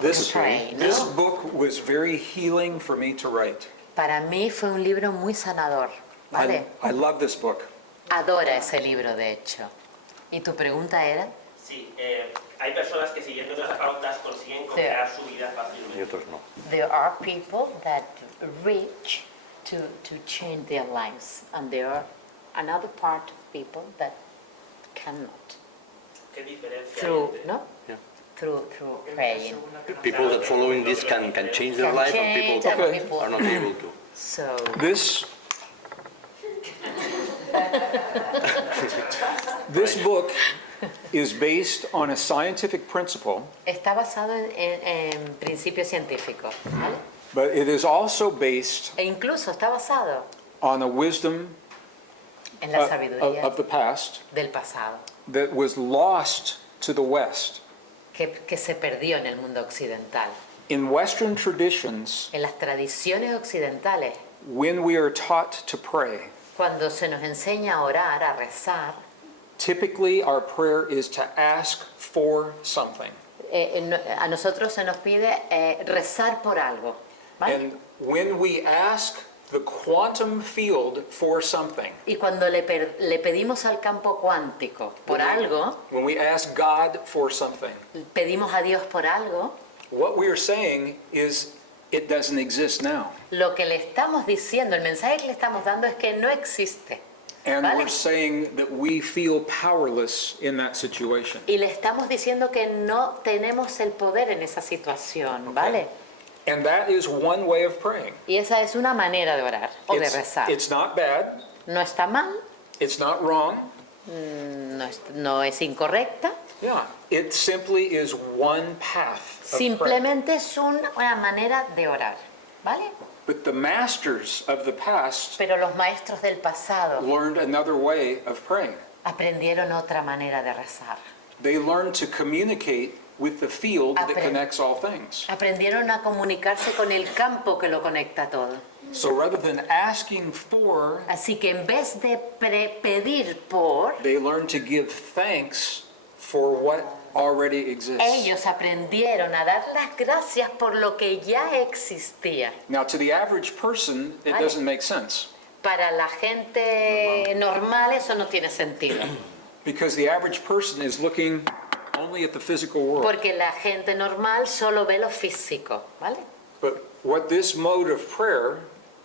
This praying, this ¿no? book was very healing for me to write. Para mí fue un libro muy sanador, ¿vale? I love this book. Adora ese libro, de hecho. ¿Y tu pregunta era? Sí, hay personas que siguiendo esas pautas consiguen co-crear su vida Y fácilmente. otros no. There are people that reach to change their lives, and there are another part of people that cannot. ¿Qué diferencia hay Through, entre? no? Yeah. Through praying. People that following this can change their Can life, change, and people and that people- are not able to. So, This This book is based on a scientific principle, Está basado en principios científicos, ¿vale? but it is also based E incluso está basado on a wisdom en la sabiduría of the past del pasado, that was lost to the West. que se perdió en el mundo occidental. In Western traditions, En las tradiciones occidentales, when we are taught to pray, cuando se nos enseña a orar, a rezar, typically our prayer is to ask for something. a nosotros se nos pide rezar por algo, ¿vale? And when we ask the quantum field for something, Y cuando le pedimos al campo cuántico por algo, when we ask God for something, pedimos a Dios por algo, what we are saying is it doesn't exist now. lo que le estamos diciendo, el mensaje que le estamos dando es que no existe. And ¿Vale? we're saying that we feel powerless in that situation. Y le estamos diciendo que no tenemos el poder en esa situación, ¿vale? And that is one way of praying. Y esa es una manera de orar o de rezar. It's not bad, No está mal, it's not wrong. no es incorrecta, Yeah, it simply is one path of prayer. simplemente es una manera de orar, ¿vale? But the masters of the past Pero los maestros del pasado learned another way of praying. aprendieron otra manera de rezar. They learned to communicate with the field that Aprend- connects all things. Aprendieron a comunicarse con el campo que lo conecta todo. So rather than asking for, Así que en vez de pedir por, they learned to give thanks for what already exists. ellos aprendieron a dar las gracias por lo que ya existía. Now, to the average person, it Vale. doesn't make sense Para la gente normal eso no tiene sentido, because the average person is looking only at the physical world. porque la gente normal solo ve lo físico, ¿vale? But what this mode of prayer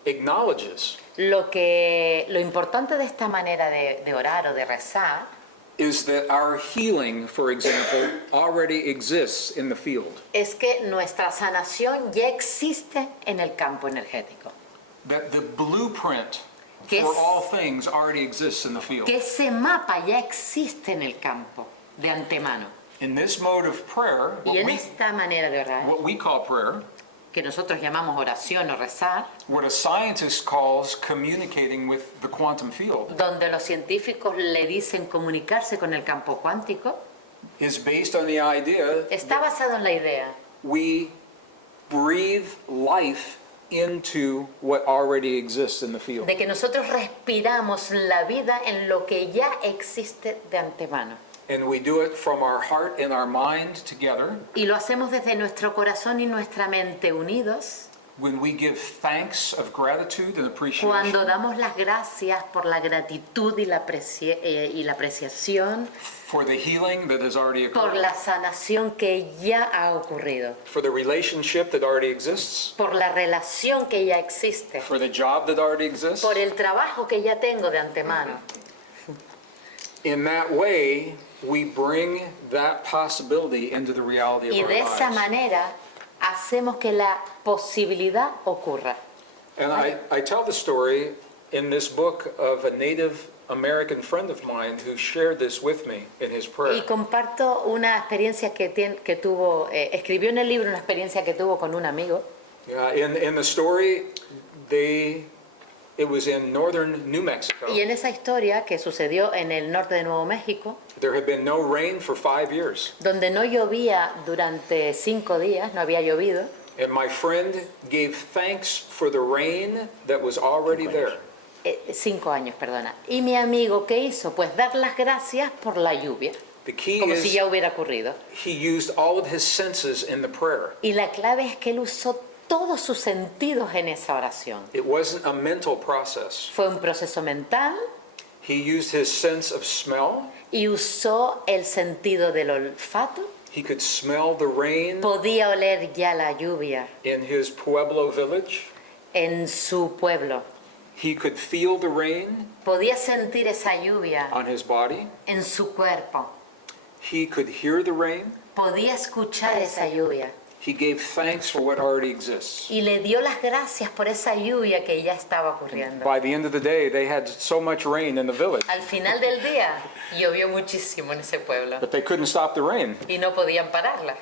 acknowledges Lo importante de esta manera de orar o de rezar is that our healing, for example, already exists in the field. es que nuestra sanación ya existe en el campo energético. That the blueprint Que for es- all things already exists in the field. Que ese mapa ya existe en el campo de antemano. In this mode of prayer, Y en esta manera de orar, what we call prayer, que nosotros llamamos oración o rezar, what a scientist calls communicating with the quantum field, donde los científicos le dicen comunicarse con el campo cuántico, is based on the idea está basado en la idea we breathe life into what already exists in the field. de que nosotros respiramos la vida en lo que ya existe de antemano. And we do it from our heart and our mind together Y lo hacemos desde nuestro corazón y nuestra mente unidos, when we give thanks of gratitude and appreciation cuando damos las gracias por la gratitud y la apreciación, for the healing that has already por occurred, la sanación que ya ha ocurrido, for the relationship that already exists, por la relación que ya existe, for the job that already exists. por el trabajo que ya tengo de antemano. In that way, we bring that possibility into the reality of Y our de esa lives. manera hacemos que la posibilidad ocurra. And I tell the story in this book of a Native American friend of mine who shared this with me in his Y prayer. comparto una experiencia que tuvo, escribió en el libro una experiencia que tuvo con un amigo. In the story, it was in northern New Mexico. Y en esa historia que sucedió en el norte de Nuevo México, There had been no rain for 5 years. donde no llovía durante 5 días, no había llovido, And my friend gave thanks for the rain that was already there. 5 años, perdona. Y mi amigo, ¿qué hizo? Pues dar las gracias por la lluvia, The key como si is ya hubiera ocurrido. he used all of his senses in the prayer. Y la clave es que él usó todos sus sentidos en esa oración. It wasn't a mental process. Fue un proceso mental He used his sense of smell. y usó el sentido del olfato. He could smell the rain Podía oler ya la lluvia in his Pueblo village. en su pueblo. He could feel the rain Podía sentir esa lluvia on his body. en su cuerpo. He could hear the rain. Podía escuchar esa lluvia. He gave thanks for what already exists. Y le dio las gracias por esa lluvia que ya estaba ocurriendo. By the end of the day, they had so much rain in the village Al final del día llovió muchísimo en ese pueblo that they couldn't stop the rain. y no podían pararla.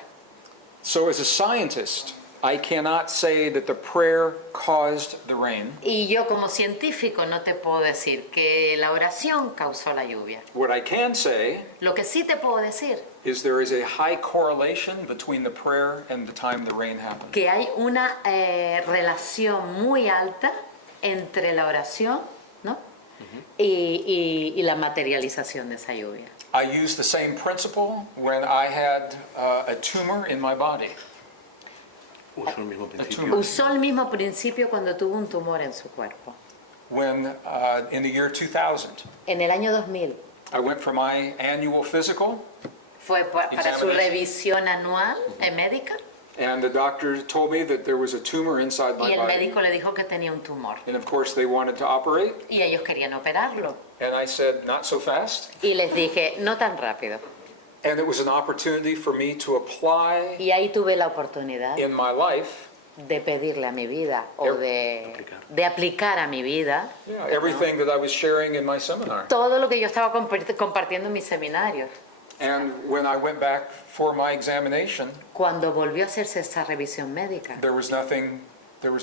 So as a scientist, I cannot say that the prayer caused the rain. Y yo como científico no te puedo decir que la oración causó la lluvia. What I can say Lo que sí te puedo decir is there is a high correlation between the prayer and the time the rain happened. que hay una relación muy alta entre la oración, ¿no? y la materialización de esa lluvia. I used the same principle when I had a tumor in my body. Usó el mismo A principio. tumor. Usó el mismo principio cuando tuvo un tumor en su cuerpo. When in the year 2000, En el año 2000 I went for my annual physical, fue para su Examination. revisión anual médica and the doctor told me that there was a tumor inside y my el body. médico le dijo que tenía un tumor And of course they wanted to operate, y ellos querían operarlo. and I said, not so fast. Y les dije, no tan rápido. And it was an opportunity for me to apply Y ahí tuve la oportunidad in my life de pedirle a mi vida o de aplicar a mi vida everything that I was sharing in my seminar. todo lo que yo estaba compartiendo en mis seminarios. And when I went back for my examination, Cuando volvió a hacerse esa revisión médica, there was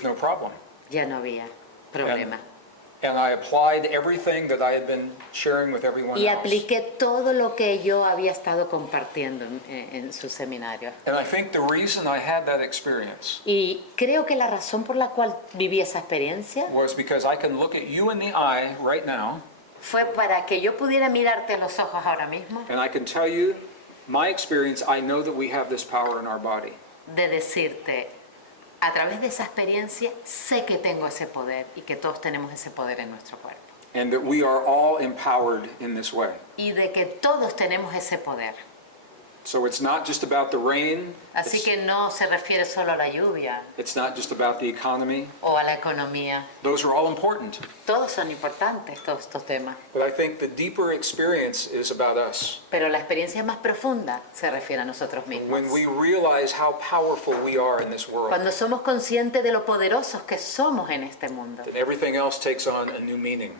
no problem. ya no había problema. And I applied everything that I had been sharing with everyone Y else. apliqué todo lo que yo había estado compartiendo en sus seminarios. And I think the reason I had that experience Y creo que la razón por la cual viví esa experiencia was because I can look at you in the eye right now, fue para que yo pudiera mirarte a los ojos ahora mismo, and I can tell you my experience. I know that we have this power in our body. de decirte, a través de esa experiencia, sé que tengo ese poder y que todos tenemos ese poder en nuestro cuerpo. And that we are all empowered in this way. Y de que todos tenemos ese poder. So it's not just about the rain. Así que no se refiere solo a la lluvia It's not just about the economy. o a la economía. Those are all important. Todos son importantes, todos estos temas. But I think the deeper experience is about us. Pero la experiencia más profunda se refiere a nosotros mismos. When we realize how powerful we are in this world, Cuando somos conscientes de lo poderosos que somos en este mundo. then everything else takes on a new meaning.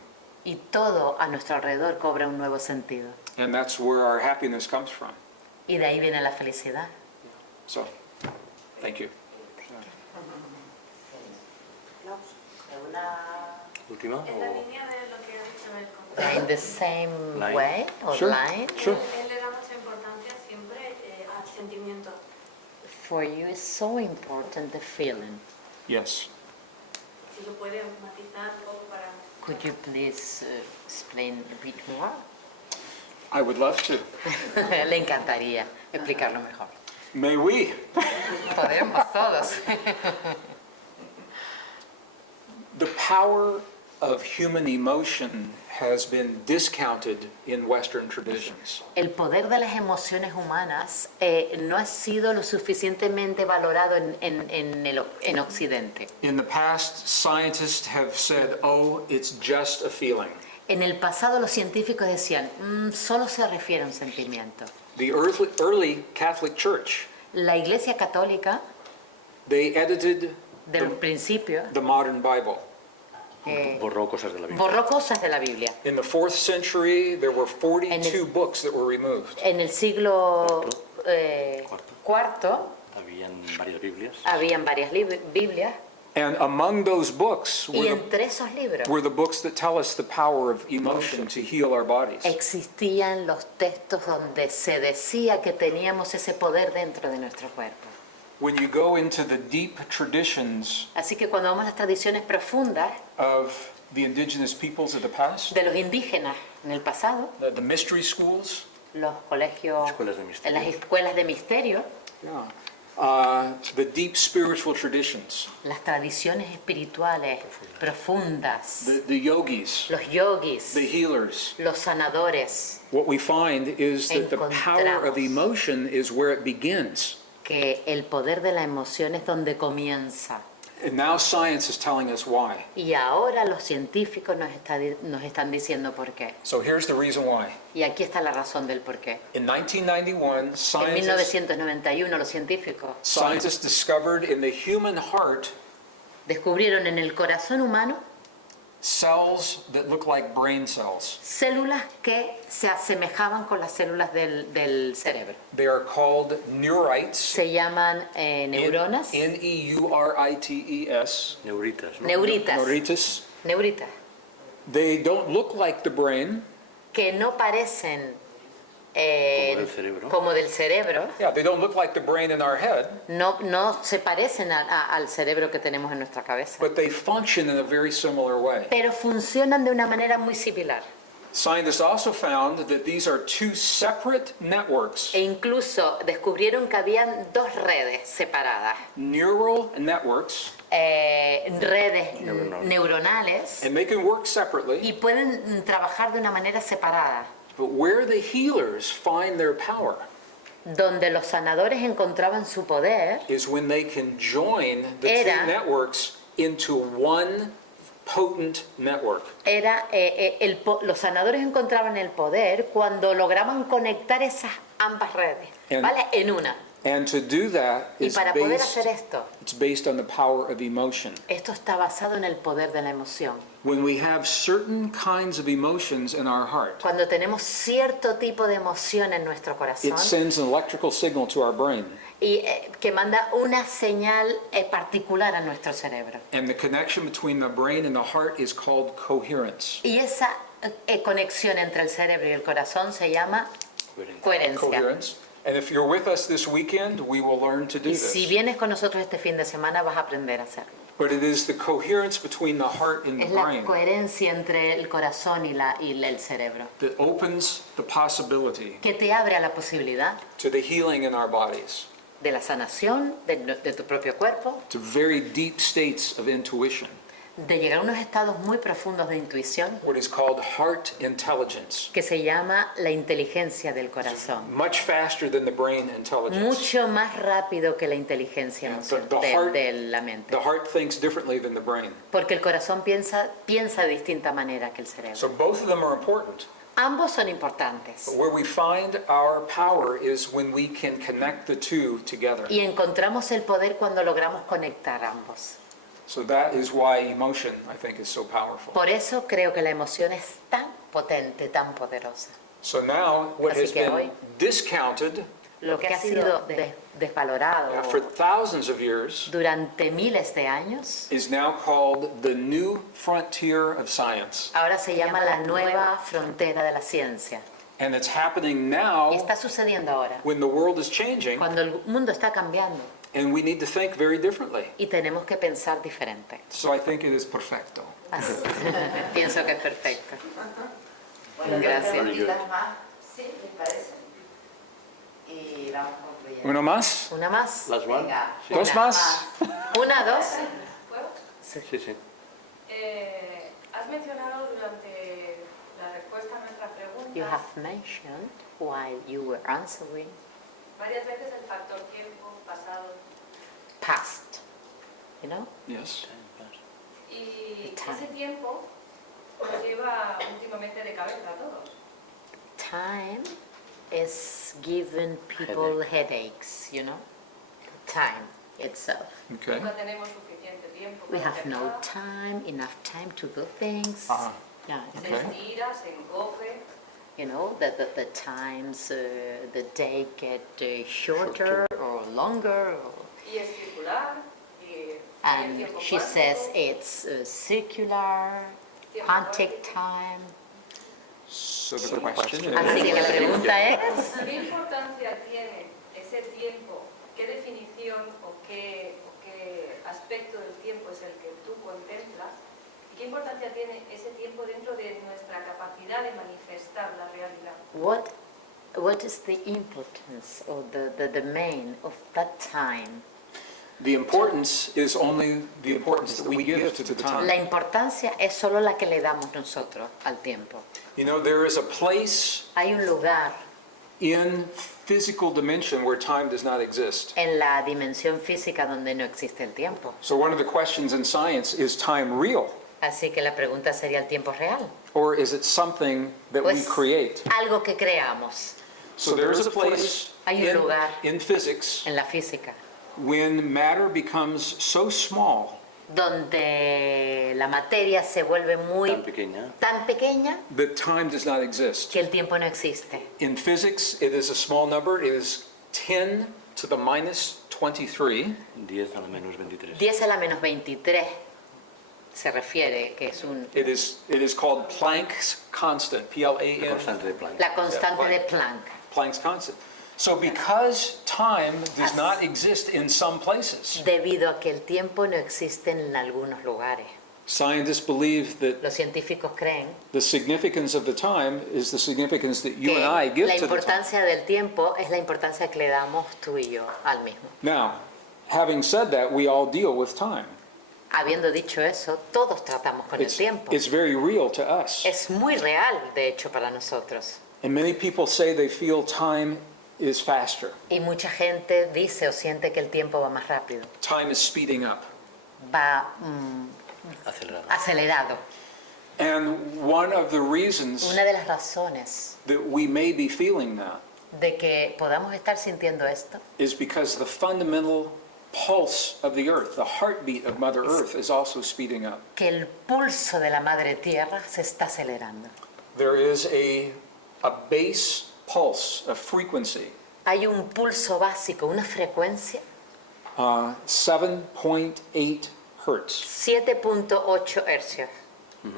Y todo a nuestro alrededor cobra un nuevo sentido. And that's where our happiness comes from. Y de ahí viene la felicidad. So, thank you. ¿Última? En la o- línea de lo que ha dicho él, In the same Line. way or Sure. line. Sure. él le da mucha importancia siempre al sentimiento. For you is so important the feeling. Yes. Si lo puede matizar un poco para... Could you please explain a bit more? I would love to. Le encantaría explicarlo mejor. May we? Podemos todos. The power of human emotion has been discounted in Western traditions. El poder de las emociones humanas no ha sido lo suficientemente valorado en Occidente. In the past, scientists have said, oh, it's just a feeling. En el pasado los científicos decían, solo se refiere a un sentimiento. The early Catholic Church, La Iglesia Católica, they edited del principio, the modern Bible. Borró cosas de la Biblia. borró cosas de la Biblia. In the 4th century, there were 42 En el- books that were removed. En el siglo cuarto Habían varias Biblias. habían varias Biblias And among those books y entre esos libros were the books that tell us the power of emotion to heal our bodies. existían los textos donde se decía que teníamos ese poder dentro de nuestro cuerpo. When you go into the deep traditions Así que cuando vamos a las tradiciones profundas of the indigenous peoples of the past, de los indígenas en el pasado, the mystery schools, los colegios, Escuelas de misterio. en las escuelas de misterio, the deep spiritual traditions, las tradiciones espirituales profundas, the yogis, los yogis, the healers, los sanadores, what we find is that the power of Encontramos. emotion is where it begins. que el poder de la emoción es donde comienza. And now science is telling us why. Y ahora los científicos nos están diciendo por qué. So here's the reason why. Y aquí está la razón del por qué. In 1991, En scientists 1991 los científicos discovered in the human heart descubrieron en el corazón humano cells that look like brain cells. células que se asemejaban con las células del cerebro. They are called neurites. Se llaman neuronas. N-E-U-R-I-T-E-S. Neuritas, ¿no? Neuritas. Neuritis. Neuritas. They don't look like the brain. Que no parecen Como del cerebro. Yeah, they don't look like the brain in our head, No se parecen al cerebro que tenemos en nuestra cabeza. but they function in a very similar way. Pero funcionan de una manera muy similar. Scientists also found that these are two separate networks, E incluso descubrieron que habían dos redes separadas. neural networks, Redes neuronales. and they can work separately, Y pueden trabajar de una manera separada. but where the healers find their power Donde los sanadores encontraban su poder is when they can join the Era- two networks into one potent network. los sanadores encontraban el poder cuando lograban conectar esas ambas redes, En- ¿vale? En una. And to do that Y is para poder hacer esto, it's based on the power of emotion. esto está basado en el poder de la emoción. When we have certain kinds of emotions in our heart, Cuando tenemos cierto tipo de emoción en nuestro corazón it sends an electrical signal to our brain. y que manda una señal particular a nuestro cerebro. And the connection between the brain and the heart is called coherence. Y esa conexión entre el cerebro y el corazón se llama coherencia. Coherence. And if you're with us this weekend, we will learn to do Y si this. vienes con nosotros este fin de semana vas a aprender a hacerlo. But it is the coherence between the heart and the Es la brain coherencia entre el corazón y el cerebro that opens the possibility que te abre a la posibilidad to the healing in our bodies, de la sanación de tu propio cuerpo, to very deep states of intuition, de llegar a unos estados muy profundos de intuición what is called heart intelligence, que se llama la inteligencia del corazón. much faster than the brain intelligence. Mucho más rápido que la inteligencia de la mente. The heart thinks differently than the brain. Porque el corazón piensa de distinta manera que el cerebro. So both of them are important. Ambos son importantes. But where we find our power is when we can connect the two together. Y encontramos el poder cuando logramos conectar ambos. So that is why emotion, I think, is so powerful. Por eso creo que la emoción es tan potente, tan poderosa. So now what Así has que been hoy- discounted Lo que ha sido desvalorado for thousands of years durante miles de años, is now called the new frontier of science. ahora se llama la nueva frontera de la ciencia. And it's happening Y now está sucediendo ahora, when the world is changing cuando el mundo está cambiando and we need to think very differently. y tenemos que pensar diferente. So I think it is perfecto. Así- Pienso que es perfecto. Bueno, Gracias. dos preguntitas más, ¿sí? ¿Les parece? Y vamos concluyendo. Uno más? Una más. Last one? Venga. Sí. Dos más? Una, dos. ¿Puedo? Sí, sí. Has mencionado durante la respuesta a nuestra You pregunta have mentioned while you were answering varias veces el factor tiempo, pasado, past, you know? Yes. y The time. ese tiempo nos lleva últimamente de cabeza a todos. Time is giving people headaches, you know? Time itself. Okay. Nunca tenemos suficiente tiempo We para have hacer no nada. time, enough time to do things. Ah, Yeah, Se okay. estira, se encoge, you know, the times, the day get shorter or longer. y es circular, y el And tiempo she cuántico, says it's circular, tiempo quantic cuántico. time. So the question Así que la pregunta es, ¿Qué importancia tiene ese tiempo? ¿Qué definición o qué aspecto del tiempo es el que tú contemplas? ¿Y qué importancia tiene ese tiempo dentro de nuestra capacidad de manifestar la realidad? what is the importance or the main of that time? The importance is only the importance that we give to the La time. importancia es solo la que le damos nosotros al tiempo. You know, there is a place Hay un lugar in physical dimension where time does not exist. En la dimensión física donde no existe el tiempo. So one of the questions in science, is time real? Así que la pregunta sería, ¿el tiempo es real? Or is it something that we Pues create? algo que creamos. So there's a place Hay un lugar in physics en la física when matter becomes so small donde la materia se vuelve muy tan pequeña that time does not exist. que el tiempo no existe. In physics, it is a small number. It is 10 to the minus 23. 10 a la menos 23. 10 a la menos 23 se refiere que es It is called Planck's constant, La P-L-A-N, constante de Planck. la constante Yeah, de Planck. Planck's constant. So because time does not exist in some places, Debido a que el tiempo no existe en algunos lugares. scientists believe that Los científicos creen the significance of the time is the significance that you que and I give la to the time. importancia del tiempo es la importancia que le damos tú y yo al mismo. Now, having said that, we all deal with time. Habiendo dicho eso, todos tratamos con el tiempo. It's very real to us. Es muy real, de hecho, para nosotros. And many people say they feel time is faster. Y mucha gente dice o siente que el tiempo va más rápido, Time is speeding up. va Acelerado. acelerado. And one of the reasons Una de las razones that we may be feeling that de que podamos estar sintiendo esto is because the fundamental pulse of the earth, the heartbeat of Mother Earth, is also speeding up. que el pulso de la Madre Tierra se está acelerando. There is a base pulse, a frequency, Hay un pulso básico, una frecuencia 7.8 hertz. 7.8 hercios.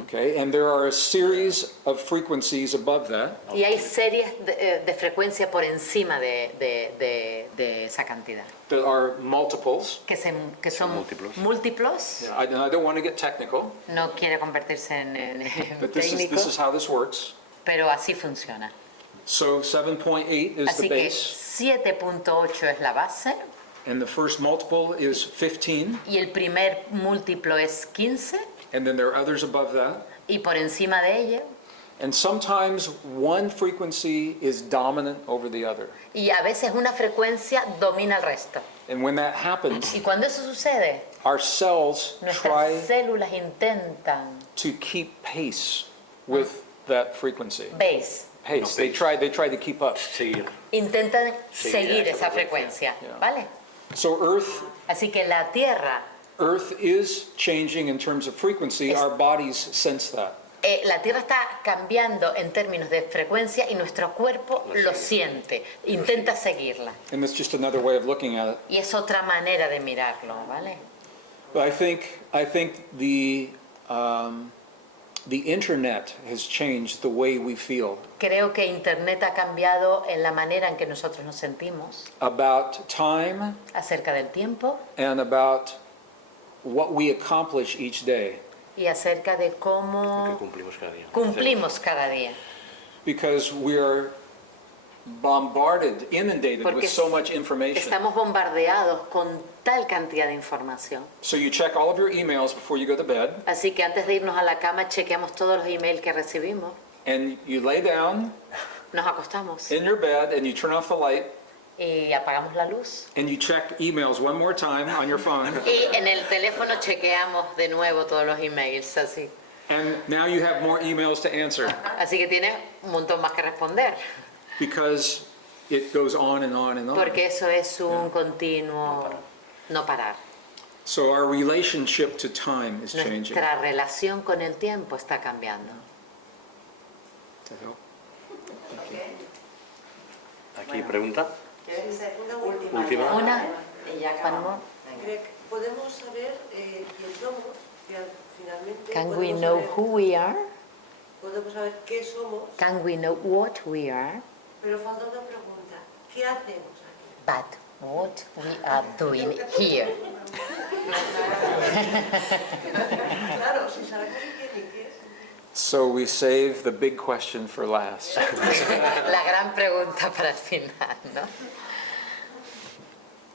Okay, and there are a series of frequencies above that. Y hay series de frecuencia por encima de esa cantidad, There are multiples. que son Múltiplos. múltiplos. I don't want to get technical, No quiere convertirse en but this técnico, is how this works. pero así funciona. So 7.8 is the Así que base, 7.8 es la base and the first multiple is 15, y el primer múltiplo es 15 and then there are others above that. y por encima de ella, And sometimes one frequency is dominant over the other. y a veces una frecuencia domina el resto. And when that happens, Y cuando eso sucede, our cells nuestras try células intentan, to keep pace with that frequency. ¿veis? Pace. They try to keep up. Seguir. Intentan Seguir seguir esa esa frecuencia, Yeah. ¿vale? So Así que la Tierra, Earth is changing in terms of frequency. Our bodies sense that. la Tierra está cambiando en términos de frecuencia y nuestro cuerpo lo siente, intenta seguirla. And that's just another way of looking at it. Y es otra manera de mirarlo, ¿vale? But I think the internet has changed the way we feel Creo que Internet ha cambiado en la manera en que nosotros nos sentimos about time acerca del tiempo and about what we accomplish each day. y acerca de Que cómo cumplimos cada día. cumplimos cada día. Because we are bombarded, inundated Porque with so much information. estamos bombardeados con tal cantidad de información. So you check all of your emails before you go to bed, Así que antes de irnos a la cama chequeamos todos los emails que recibimos, and you lay down nos acostamos in your bed and you turn off the light, y apagamos la luz. and you check emails one more time on your phone, Y en el teléfono chequeamos de nuevo todos los emails, así. and now you have more emails to answer Así que tienes un montón más que responder, because it goes on and on and on. porque eso es un continuo no parar. So our relationship to time is changing. Nuestra relación con el tiempo está cambiando. Aquí pregunta. Una última. Última. Una, Y ya acabamos. Greg, ¿podemos saber quién somos? Finalmente, can we ¿podemos know saber- who we are? Podemos saber qué somos, Can we know what we are? pero falta una pregunta. ¿Qué hacemos aquí? But what we are doing here. Claro, si sabemos quién y qué es. So we save the big question for last. La gran pregunta para el final, ¿no?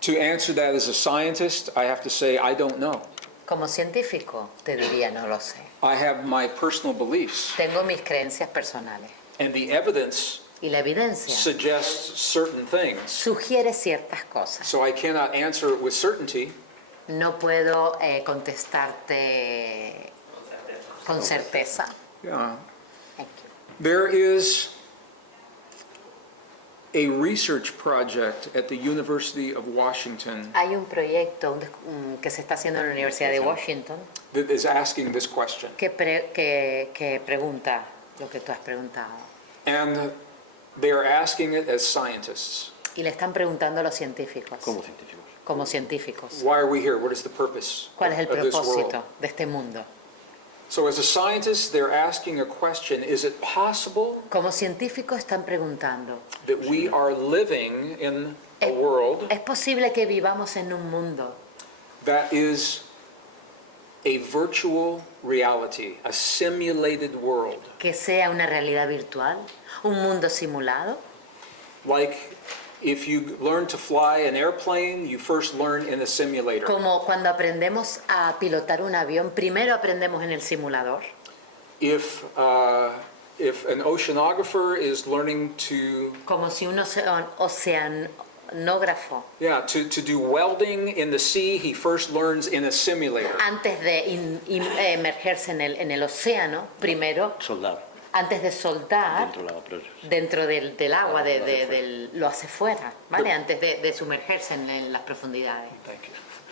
To answer that as a scientist, I have to say I don't know. Como científico te diría no lo sé. I have my personal beliefs, Tengo mis creencias personales and the evidence Y la evidencia suggests certain things. sugiere ciertas cosas. So I cannot answer it with certainty, No puedo contestarte con certeza. yeah. Thank you. There is a research project at the University of Washington Hay un proyecto que se está haciendo en la Universidad de Washington that is asking this question. que pregunta lo que tú has preguntado. And they are asking it as scientists. Y le están preguntando a los científicos. Como científicos. Como científicos. Why are we here? What is the purpose ¿Cuál es el of this world? propósito de este mundo? So as a scientist, they're asking a question, is it possible Como científicos están preguntando, that we are living in a world ¿es posible que vivamos en un mundo that is a virtual reality, a simulated world? que sea una realidad virtual? ¿Un mundo simulado? Like if you learn to fly an airplane, you first learn in a simulator. Como cuando aprendemos a pilotar un avión, primero aprendemos en el simulador. If an oceanographer is learning to Como si un oceanógrafo, to do welding in the sea, he first learns in a simulator. antes de emergerse en el océano, primero, Soldar antes de soldar dentro del agua. Pero dentro del agua, lo hace fuera, ¿vale? Antes de sumergerse en las profundidades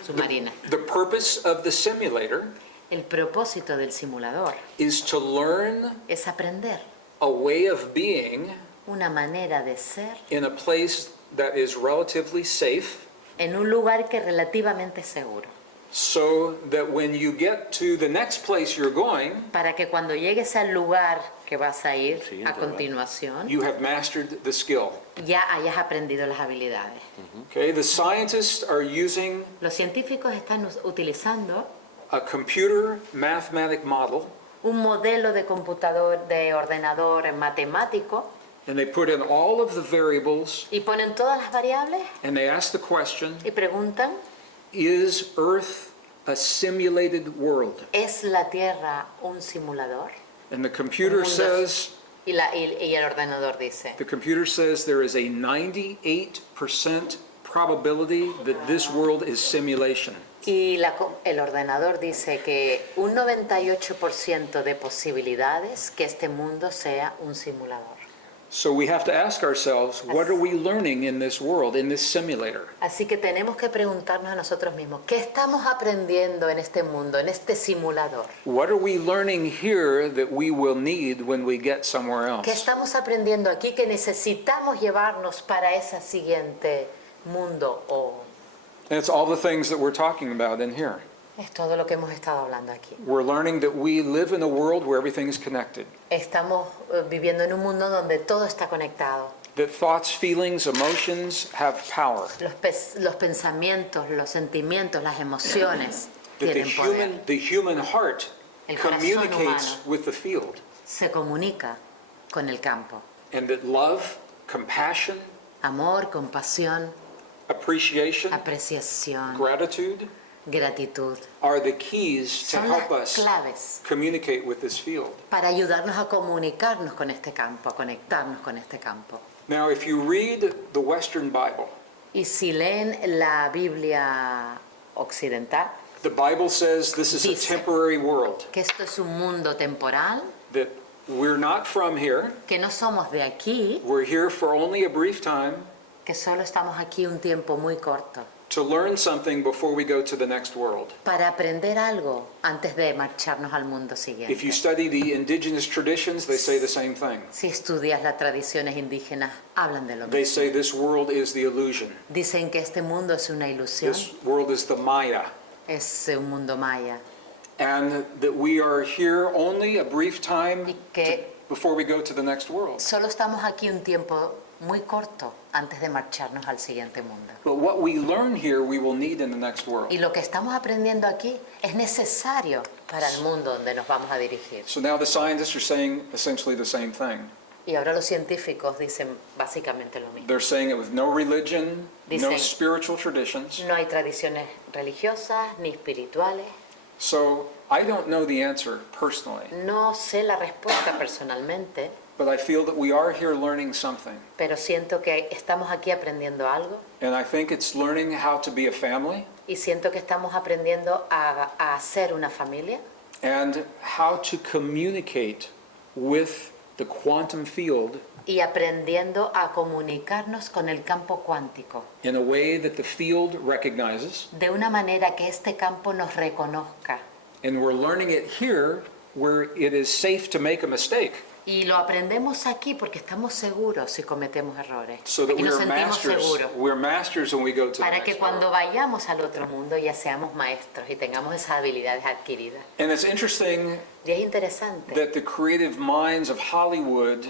submarinas. The purpose of the simulator El propósito del simulador is to learn es aprender a way of being una manera de ser in a place that is relatively safe, en un lugar que es relativamente seguro, so that when you get to the next place you're going, para que cuando llegues al lugar que vas a ir Siguiente a continuación, you have mastered the skill. ya hayas aprendido las habilidades. Okay, the scientists are using Los científicos están utilizando a computer mathematic model, un modelo de computador, de ordenador matemático, and they put in all of the variables, y ponen todas las variables and they ask the question, y preguntan, is Earth a simulated world? ¿es la Tierra un simulador? And the computer says, Y el ordenador dice, there is a 98% probability that this world is simulation. y el ordenador dice que un 98% de posibilidades que este mundo sea un simulador. So we have to ask ourselves, what are we learning in this world, in this simulator? Así que tenemos que preguntarnos a nosotros mismos, ¿qué estamos aprendiendo en este mundo, en este simulador? What are we learning here that we will need when we get somewhere ¿Qué else? estamos aprendiendo aquí que necesitamos llevarnos para ese siguiente mundo? And it's all the things that we're talking about in here. Es todo lo que hemos estado hablando aquí. We're learning that we live in a world where everything is connected. Estamos viviendo en un mundo donde todo está conectado. That thoughts, feelings, emotions have power. Los pensamientos, los sentimientos, las emociones That tienen poder. the human heart El corazón communicates humano with the field. se comunica con el campo. And that love, compassion, Amor, compasión, appreciation, apreciación, gratitude gratitud are the keys to son las help us claves communicate with this field. para ayudarnos a comunicarnos con este campo, a conectarnos con este campo. Now, if you read the Western Bible, Y si leen la Biblia occidental, the Bible says this is a Dice. temporary world, que esto es un mundo temporal, that we're not from here, que no somos de aquí, we're here for only a brief time que solo estamos aquí un tiempo muy corto, to learn something before we go to the next world. para aprender algo antes de marcharnos al mundo If you siguiente. study the indigenous traditions, they say the same thing. Si estudias las tradiciones indígenas, hablan de lo They mismo. say this world is the illusion. Dicen que este mundo es una ilusión, This world is the Maya. es un mundo maya, And that we are here only a brief time y que before we go to the next world. solo estamos aquí un tiempo muy corto antes de marcharnos al siguiente mundo. But what we learn here, we will need in the next world. Y lo que estamos aprendiendo aquí es necesario para el mundo donde nos vamos a dirigir. So now the scientists are saying essentially the same thing. Y ahora los científicos dicen básicamente lo mismo. They're saying it with no religion, no Dicen- spiritual traditions. No hay tradiciones religiosas ni espirituales. So I don't know the answer personally, No sé la respuesta personalmente, but I feel that we are here learning something. pero siento que estamos aquí aprendiendo algo And I think it's learning how to be a family y siento que estamos aprendiendo a ser una familia and how to communicate with the quantum field y aprendiendo a comunicarnos con el campo cuántico in a way that the field recognizes. de una manera que este campo nos reconozca. And we're learning it here where it is safe to make a mistake. Y lo aprendemos aquí porque estamos seguros si cometemos errores. So that Aquí nos we're sentimos masters. seguros. We're masters when we go to the Para next que world. cuando vayamos al otro mundo ya seamos maestros y tengamos esas habilidades adquiridas. And it's interesting Y es interesante that the creative minds of Hollywood,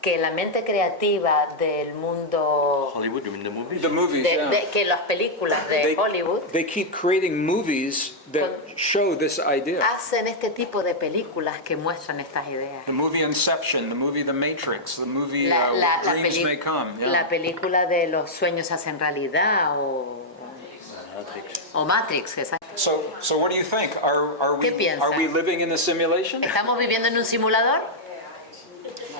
que la mente creativa del mundo, Hollywood, you mean the movies? the movies, yeah, que las películas de Hollywood they keep creating movies that show this idea. hacen este tipo de películas que muestran estas ideas. The movie Inception, the movie The Matrix, the movie La Dreams May Come. Yeah. la película de los sueños se hacen realidad o Matrix, exacto. So what do you think? ¿Qué piensas? Are we living in a simulation? ¿Estamos viviendo en un simulador?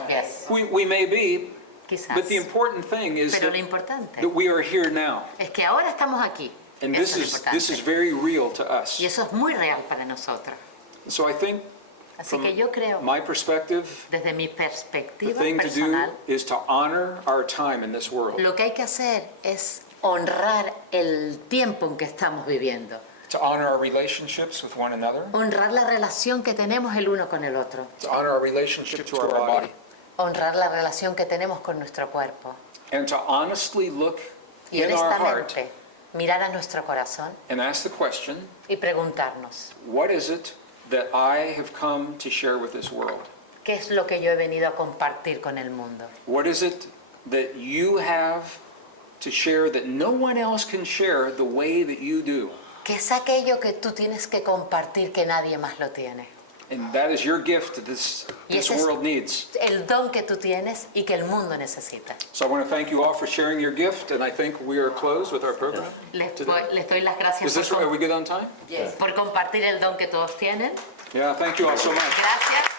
Yes, We may be, quizás. but the important thing is Pero lo that importante we are here now. es que ahora estamos aquí. And Eso this es lo is importante. very real to us. Y eso es muy real para nosotros. So I think Así que yo creo, my perspective, desde mi the perspectiva thing to do personal, is to honor our time in this world. lo que hay que hacer es honrar el tiempo en que estamos viviendo. To honor our relationships with one another. Honrar la relación que tenemos el uno con el otro. To honor our relationship to our body. Honrar la relación que tenemos con nuestro cuerpo. And to honestly look Y in our heart honestamente mirar a nuestro corazón and ask the question, y preguntarnos, what is it that I have come to share with this world? ¿qué es lo que yo he venido a compartir con el mundo? What is it that you have to share that no one else can share the way that you do? ¿Qué es aquello que tú tienes que compartir que nadie más lo tiene? And that is your gift that this Y ese es world needs. el don que tú tienes y que el mundo necesita. So I want to thank you all for sharing your gift, and I think we are closed with our program. Les today. doy las gracias Are we good on time? por compartir el don que todos tienen. Yeah, thank you all so much. Gracias.